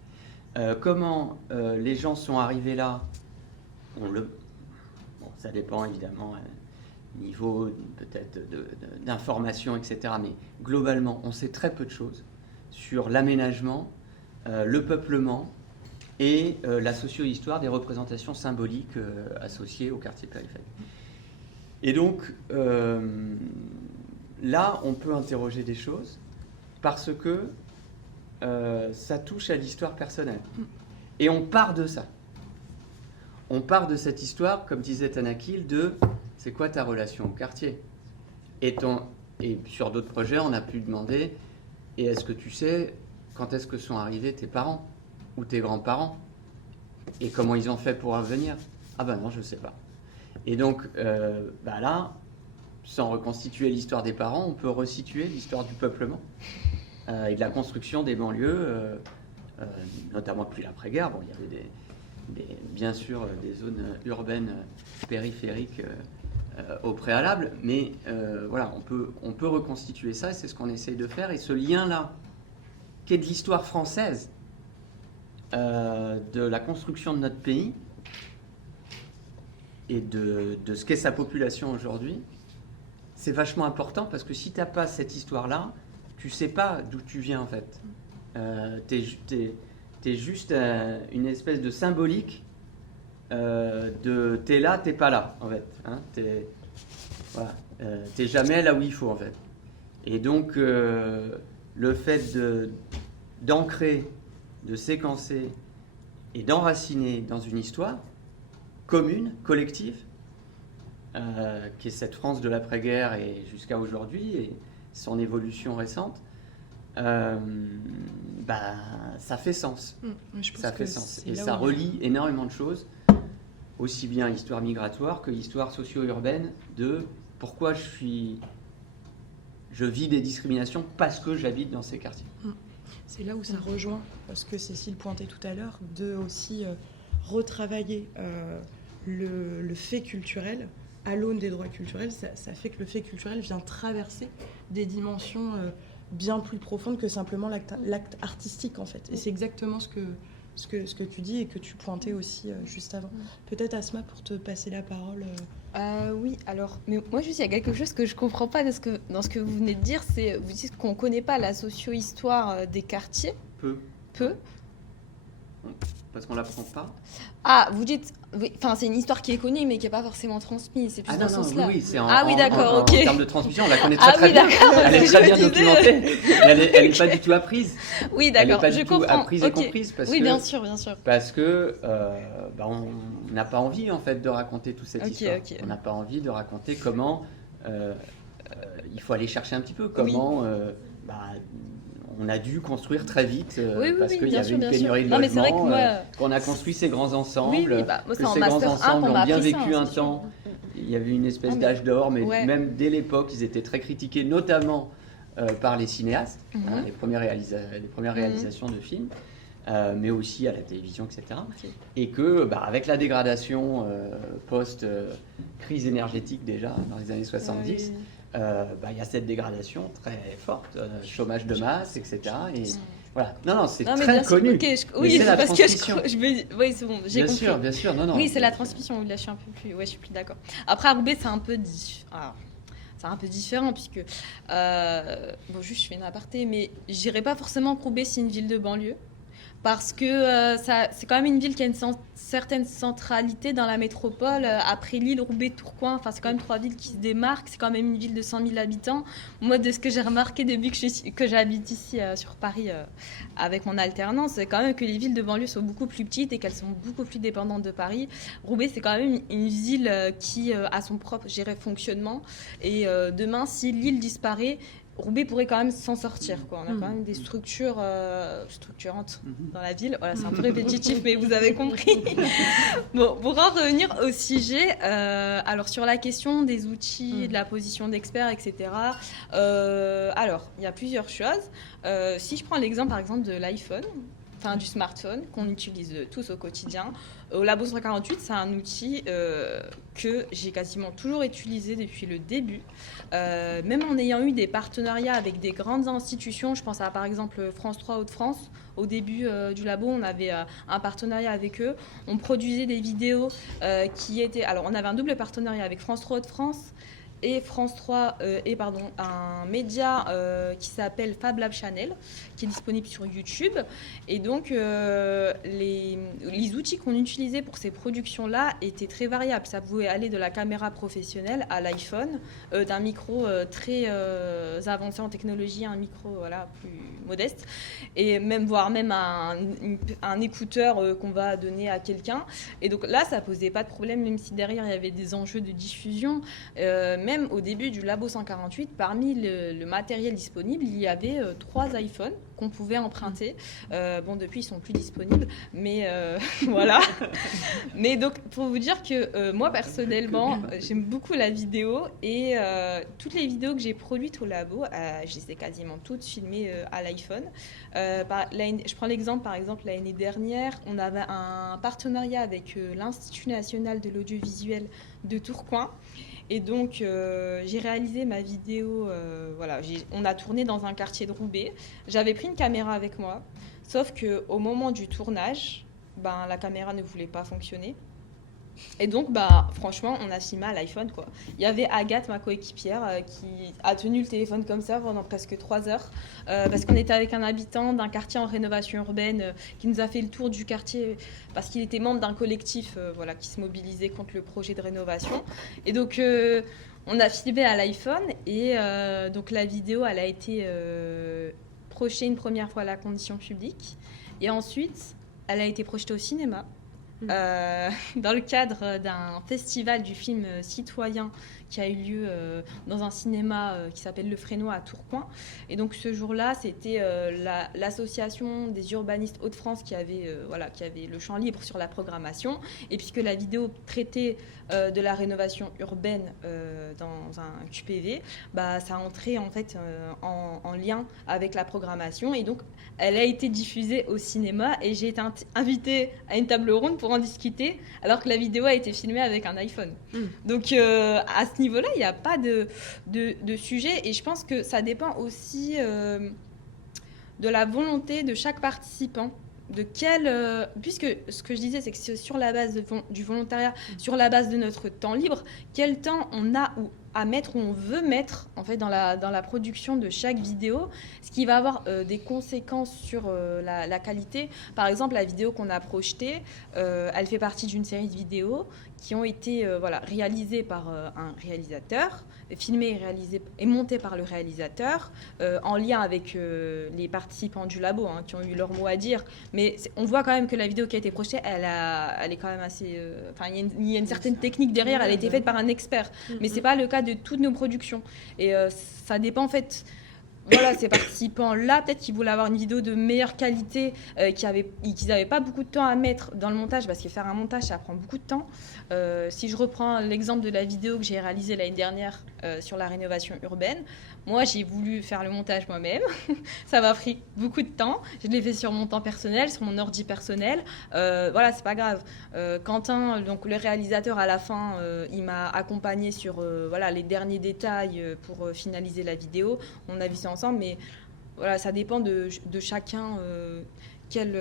comment les gens sont arrivés là. Bon, ça dépend évidemment, niveau peut-être d'information, etc. Mais globalement, on sait très peu de choses sur l'aménagement, le peuplement et la socio-histoire des représentations symboliques associées au quartier périphérique. Et donc, là, on peut interroger des choses parce que ça touche à l'histoire personnelle. Et on part de ça. On part de cette histoire, comme disait Tanakil, de c'est quoi ta relation au quartier ? Et sur d'autres projets, on a pu demander, et est-ce que tu sais quand est-ce que sont arrivés tes parents ou tes grands-parents ? Et comment ils ont fait pour venir ? Ah ben non, je ne sais pas. Et donc, là, sans reconstituer l'histoire des parents, on peut resituer l'histoire du peuplement et de la construction des banlieues, notamment depuis l'après-guerre. Bon, il y avait bien sûr des zones urbaines périphériques au préalable, mais voilà, on peut reconstituer ça, et c'est ce qu'on essaye de faire. Et ce lien-là, qui est de l'histoire française, de la construction de notre pays, et de ce qu'est sa population aujourd'hui, c'est vachement important, parce que si tu n'as pas cette histoire-là, tu ne sais pas d'où tu viens en fait. T'es juste une espèce de symbolique de t'es là, t'es pas là en fait. Hein, t'es jamais là où il faut en fait. Et donc le fait d'ancrer, de séquencer et d'enraciner dans une histoire commune, collective, qui est cette France de l'après-guerre et jusqu'à aujourd'hui et son évolution récente, ça fait sens. Ça fait sens. Et ça relie énormément de choses, aussi bien histoire migratoire que histoire socio-urbaine, de pourquoi je vis des discriminations parce que j'habite dans ces quartiers. C'est là où ça rejoint ce que Cécile pointait tout à l'heure, de aussi retravailler le fait culturel à l'aune des droits culturels. Ça fait que le fait culturel vient traverser des dimensions bien plus profondes que simplement l'acte artistique en fait. Et c'est exactement ce que tu dis et que tu pointais aussi juste avant. Peut-être Asma, pour te passer la parole. Oui, alors, mais moi juste il y a quelque chose que je comprends pas dans ce que vous venez de dire, c'est vous dites qu'on connaît pas la socio-histoire des quartiers. Peu. Parce qu'on l'apprend pas. Ah, vous dites, enfin c'est une histoire qui est connue mais qui n'est pas forcément transmise. C'est plus dans ce sens-là. Oui, c'est d'accord, ok. En termes de transmission, on la connaît très bien. Elle est très bien documentée. Elle n'est pas du tout apprise. Oui, d'accord. Elle n'est pas du tout apprise et comprise parce que. Bien sûr. Parce que on n'a pas envie en fait de raconter toute cette histoire. On n'a pas envie de raconter comment il faut aller chercher un petit peu comment. On a dû construire très vite parce qu'il y avait une pénurie de logements, qu'on a construit ces grands ensembles, que ces grands ensembles ont bien vécu un temps. Il y avait une espèce d'âge d'or, mais même dès l'époque, ils étaient très critiqués, notamment par les cinéastes, les premières réalisations de films, mais aussi à la télévision, etc. Et que, avec la dégradation post-crise énergétique déjà, dans les années 70, il y a cette dégradation très forte, chômage de masse, etc. Et voilà. Non, c'est très connu. Oui, c'est la parce transmission. Oui, c'est bon, j'ai compris. Bien sûr. Non. Oui, c'est la transmission. Là, je suis un peu plus. Ouais, je suis plus d'accord. Après, à Roubaix, c'est un peu différent puisque juste je fais une aparté, mais je dirais pas forcément que Roubaix c'est une ville de banlieue. Parce que c'est quand même une ville qui a une certaine centralité dans la métropole. Après Lille, Roubaix, Tourcoing, c'est quand même 3 villes qui se démarquent. C'est quand même une ville de 100 000 habitants. Moi, de ce que j'ai remarqué depuis que j'habite ici sur Paris avec mon alternance, c'est quand même que les villes de banlieue sont beaucoup plus petites et qu'elles sont beaucoup plus dépendantes de Paris. Roubaix, c'est quand même une ville qui a son propre fonctionnement. Et demain, si Lille disparaît, Roubaix pourrait quand même s'en sortir, quoi. On a quand même des structures structurantes dans la ville. Voilà, c'est un peu répétitif, mais vous avez compris. Bon, pour en revenir au sujet, alors sur la question des outils, de la position d'expert, etc. Alors, il y a plusieurs choses. Si je prends l'exemple, par exemple, de l'iPhone, du smartphone qu'on utilise tous au quotidien. Au Labo 148, c'est un outil que j'ai quasiment toujours utilisé depuis le début. Même en ayant eu des partenariats avec des grandes institutions, je pense à par exemple France 3 Hauts-de-France. Au début du labo, on avait un partenariat avec eux. On produisait des vidéos qui étaient... Alors, on avait un double partenariat avec France 3 Hauts-de-France et France 3 un média qui s'appelle Fab Lab Channel, qui est disponible sur YouTube. Et donc, les outils qu'on utilisait pour ces productions-là étaient très variables. Ça pouvait aller de la caméra professionnelle à l'iPhone, d'un micro très avancé en technologie à un micro plus modeste, et voire même un écouteur qu'on va donner à quelqu'un. Et donc là, ça posait pas de problème, même si derrière, il y avait des enjeux de diffusion. Même au début du Labo 148, parmi le matériel disponible, il y avait 3 iPhones qu'on pouvait emprunter. Depuis, ils sont plus disponibles, mais voilà. Mais donc, pour vous dire que moi, personnellement, j'aime beaucoup la vidéo, et toutes les vidéos que j'ai produites au labo, je les ai quasiment toutes filmées à l'iPhone. Je prends l'exemple, par exemple, l'année dernière, on avait un partenariat avec l'Institut national de l'audiovisuel de Tourcoing. Et donc, j'ai réalisé ma vidéo, on a tourné dans un quartier de Roubaix. J'avais pris une caméra avec moi, sauf qu'au moment du tournage, la caméra ne voulait pas fonctionner. Et donc, franchement, on a filmé à l'iPhone, quoi. Il y avait Agathe, ma coéquipière, qui a tenu le téléphone comme ça pendant presque 3 heures, parce qu'on était avec un habitant d'un quartier en rénovation urbaine qui nous a fait le tour du quartier, parce qu'il était membre d'un collectif qui se mobilisait contre le projet de rénovation. Et donc, on a filmé à l'iPhone, et donc la vidéo, elle a été projetée une première fois à la condition publique, et ensuite, elle a été projetée au cinéma. Dans le cadre d'un festival du film citoyen qui a eu lieu dans un cinéma qui s'appelle Le Frénois à Tourcoing. Et donc ce jour-là, c'était l'association des urbanistes Hauts-de-France qui avait le champ libre sur la programmation. Et puisque la vidéo traitait de la rénovation urbaine dans un QPV, ça entrait en fait en lien avec la programmation. Et donc elle a été diffusée au cinéma, et j'ai été invitée à une table ronde pour en discuter, alors que la vidéo a été filmée avec un iPhone. Donc à ce niveau-là, il n'y a pas de sujet, et je pense que ça dépend aussi de la volonté de chaque participant. Puisque ce que je disais, c'est que c'est sur la base du volontariat, sur la base de notre temps libre, quel temps on a à mettre, ou on veut mettre en fait dans la production de chaque vidéo, ce qui va avoir des conséquences sur la qualité. Par exemple, la vidéo qu'on a projetée, elle fait partie d'une série de vidéos qui ont été réalisées par un réalisateur, filmées et montées par le réalisateur, en lien avec les participants du labo qui ont eu leur mot à dire. Mais on voit quand même que la vidéo qui a été projetée, elle est quand même assez... il y a une certaine technique derrière, elle a été faite par un expert. Mais ce n'est pas le cas de toutes nos productions. Et ça dépend en fait... ces participants-là, peut-être qu'ils voulaient avoir une vidéo de meilleure qualité, qu'ils n'avaient pas beaucoup de temps à mettre dans le montage, parce que faire un montage, ça prend beaucoup de temps. Si je reprends l'exemple de la vidéo que j'ai réalisée l'année dernière sur la rénovation urbaine, moi, j'ai voulu faire le montage moi-même. Ça m'a pris beaucoup de temps. Je l'ai fait sur mon temps personnel, sur mon ordi personnel. C'est pas grave. Quentin, donc le réalisateur, à la fin, il m'a accompagné sur les derniers détails pour finaliser la vidéo. On a vu ça ensemble, mais ça dépend de chacun quel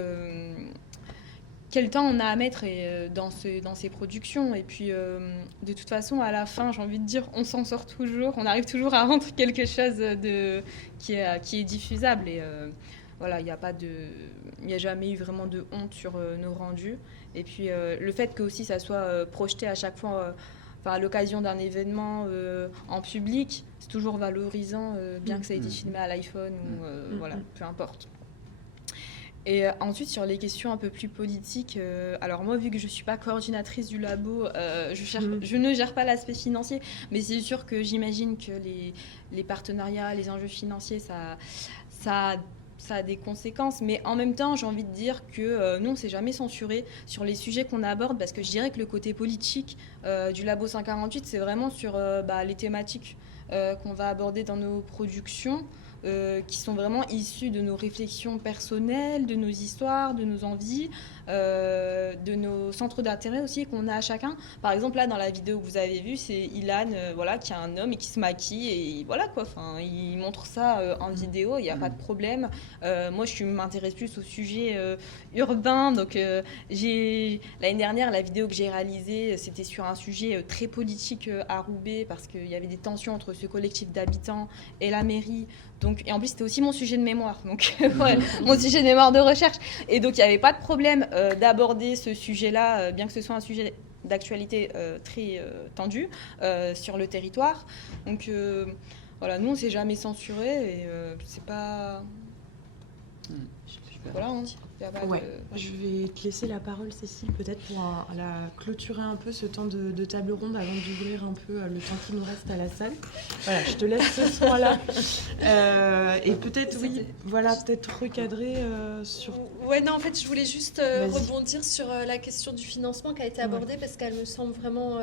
temps on a à mettre dans ces productions. Et puis, de toute façon, à la fin, j'ai envie de dire, on s'en sort toujours. On arrive toujours à rendre quelque chose qui est diffusable. Et il n'y a jamais eu vraiment de honte sur nos rendus. Et puis, le fait que aussi ça soit projeté à chaque fois... à l'occasion d'un événement en public, c'est toujours valorisant, bien que ça ait été filmé à l'iPhone ou peu importe. Et ensuite, sur les questions un peu plus politiques, alors moi, vu que je ne suis pas coordinatrice du labo, je ne gère pas l'aspect financier, mais c'est sûr que j'imagine que les partenariats, les enjeux financiers, ça a des conséquences, mais en même temps, j'ai envie de dire que nous, on ne s'est jamais censuré sur les sujets qu'on aborde, parce que je dirais que le côté politique du Labo 148, c'est vraiment sur les thématiques qu'on va aborder dans nos productions. qui sont vraiment issus de nos réflexions personnelles, de nos histoires, de nos envies, de nos centres d'intérêt aussi qu'on a à chacun. Par exemple, là, dans la vidéo que vous avez vue, c'est Ilan voilà, qui est un homme et qui se maquille et voilà quoi. Enfin, il montre ça en vidéo, il n'y a pas de problème. Moi, je m'intéresse plus au sujet urbain. Donc, l'année dernière, la vidéo que j'ai réalisée, c'était sur un sujet très politique à Roubaix parce qu'il y avait des tensions entre ce collectif d'habitants et la mairie. Donc, et en plus, c'était aussi mon sujet de mémoire, donc ouais, mon sujet de mémoire de recherche. Et donc, il n'y avait pas de problème d'aborder ce sujet-là, bien que ce soit un sujet d'actualité très tendu sur le territoire. Donc, voilà, nous, on ne s'est jamais censuré et c'est pas... Voilà, on dit. Ouais. Je vais te laisser la parole, Cécile, peut-être pour la clôturer un peu ce temps de table ronde avant d'ouvrir un peu le temps qui nous reste à la salle. Voilà, je te laisse ce soin-là. Et peut-être, oui, voilà, peut-être recadrer sur... Ouais, non, en fait, je voulais juste rebondir sur la question du financement qui a été abordée parce qu'elle me semble vraiment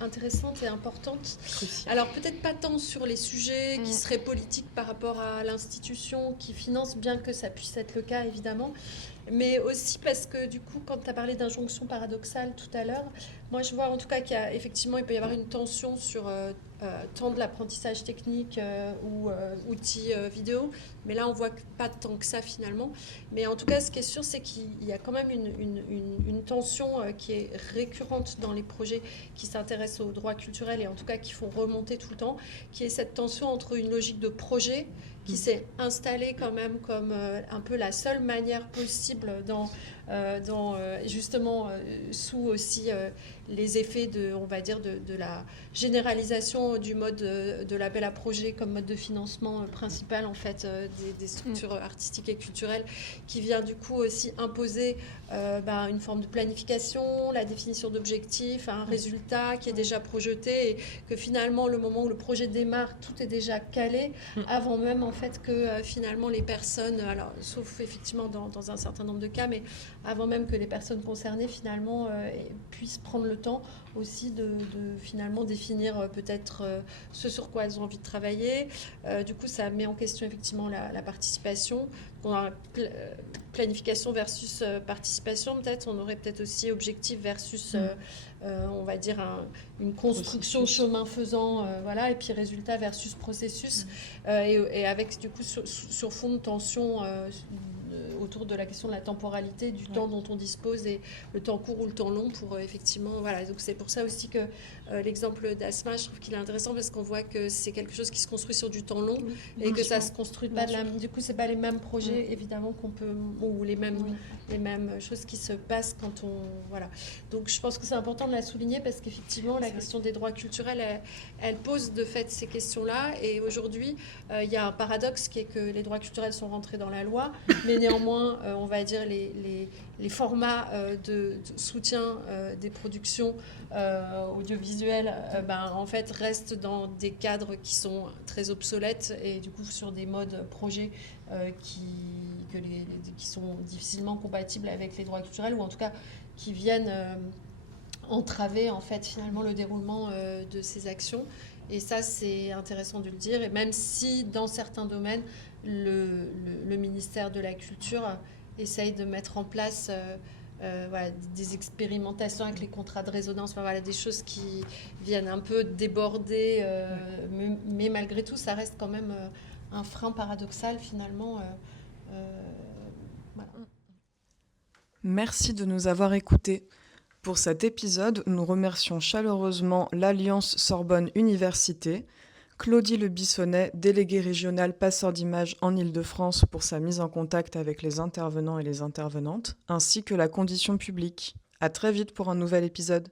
intéressante et importante. Alors, peut-être pas tant sur les sujets qui seraient politiques par rapport à l'institution qui finance, bien que ça puisse être le cas, évidemment. Mais aussi parce que du coup, quand tu as parlé d'injonction paradoxale tout à l'heure, moi je vois en tout cas qu'effectivement il peut y avoir une tension sur tant de l'apprentissage technique ou outils vidéo, mais là on voit pas tant que ça finalement. Mais en tout cas, ce qui est sûr, c'est qu'il y a quand même une tension qui est récurrente dans les projets qui s'intéressent aux droits culturels et en tout cas qui font remonter tout le temps, qui est cette tension entre une logique de projet qui s'est installée quand même comme un peu la seule manière possible justement sous aussi les effets on va dire de la généralisation du mode de l'appel à projet comme mode de financement principal en fait des structures artistiques et culturelles, qui vient du coup aussi imposer une forme de planification, la définition d'objectifs, un résultat qui est déjà projeté et que finalement le moment où le projet démarre, tout est déjà calé avant même en fait que finalement les personnes, alors sauf effectivement dans un certain nombre de cas, mais avant même que les personnes concernées finalement puissent prendre le temps aussi de finalement définir peut-être ce sur quoi elles ont envie de travailler. Du coup, ça met en question effectivement la participation. On a planification versus participation, peut-être. On aurait peut-être aussi objectif versus, on va dire, une construction chemin faisant, voilà, et puis résultat versus processus. Et avec du coup sur fond de tension autour de la question de la temporalité, du temps dont on dispose et le temps court ou le temps long pour effectivement, voilà. Donc c'est pour ça aussi que l'exemple d'Asma, je trouve qu'il est intéressant parce qu'on voit que c'est quelque chose qui se construit sur du temps long et que ça se construit pas du coup c'est pas les mêmes projets évidemment qu'on peut, ou les mêmes choses qui se passent quand on, voilà. Donc je pense que c'est important de la souligner parce qu'effectivement la question des droits culturels elle pose de fait ces questions-là et aujourd'hui il y a un paradoxe qui est que les droits culturels sont rentrés dans la loi, mais néanmoins on va dire les formats de soutien des productions audiovisuelles en fait restent dans des cadres qui sont très obsolètes et du coup sur des modes projets qui sont difficilement compatibles avec les droits culturels ou en tout cas qui viennent entraver en fait finalement le déroulement de ces actions. Et ça, c'est intéressant de le dire. Et même si, dans certains domaines, le ministère de la Culture essaye de mettre en place des expérimentations avec les contrats de résonance, des choses qui viennent un peu déborder. Mais malgré tout, ça reste quand même un frein paradoxal, finalement. Voilà. Merci de nous avoir écoutés. Pour cet épisode, nous remercions chaleureusement l'Alliance Sorbonne Université, Claudie Le Bissonnet, déléguée régionale passeur d'images en Île-de-France pour sa mise en contact avec les intervenants et les intervenantes, ainsi que la Condition publique. À très vite pour un nouvel épisode.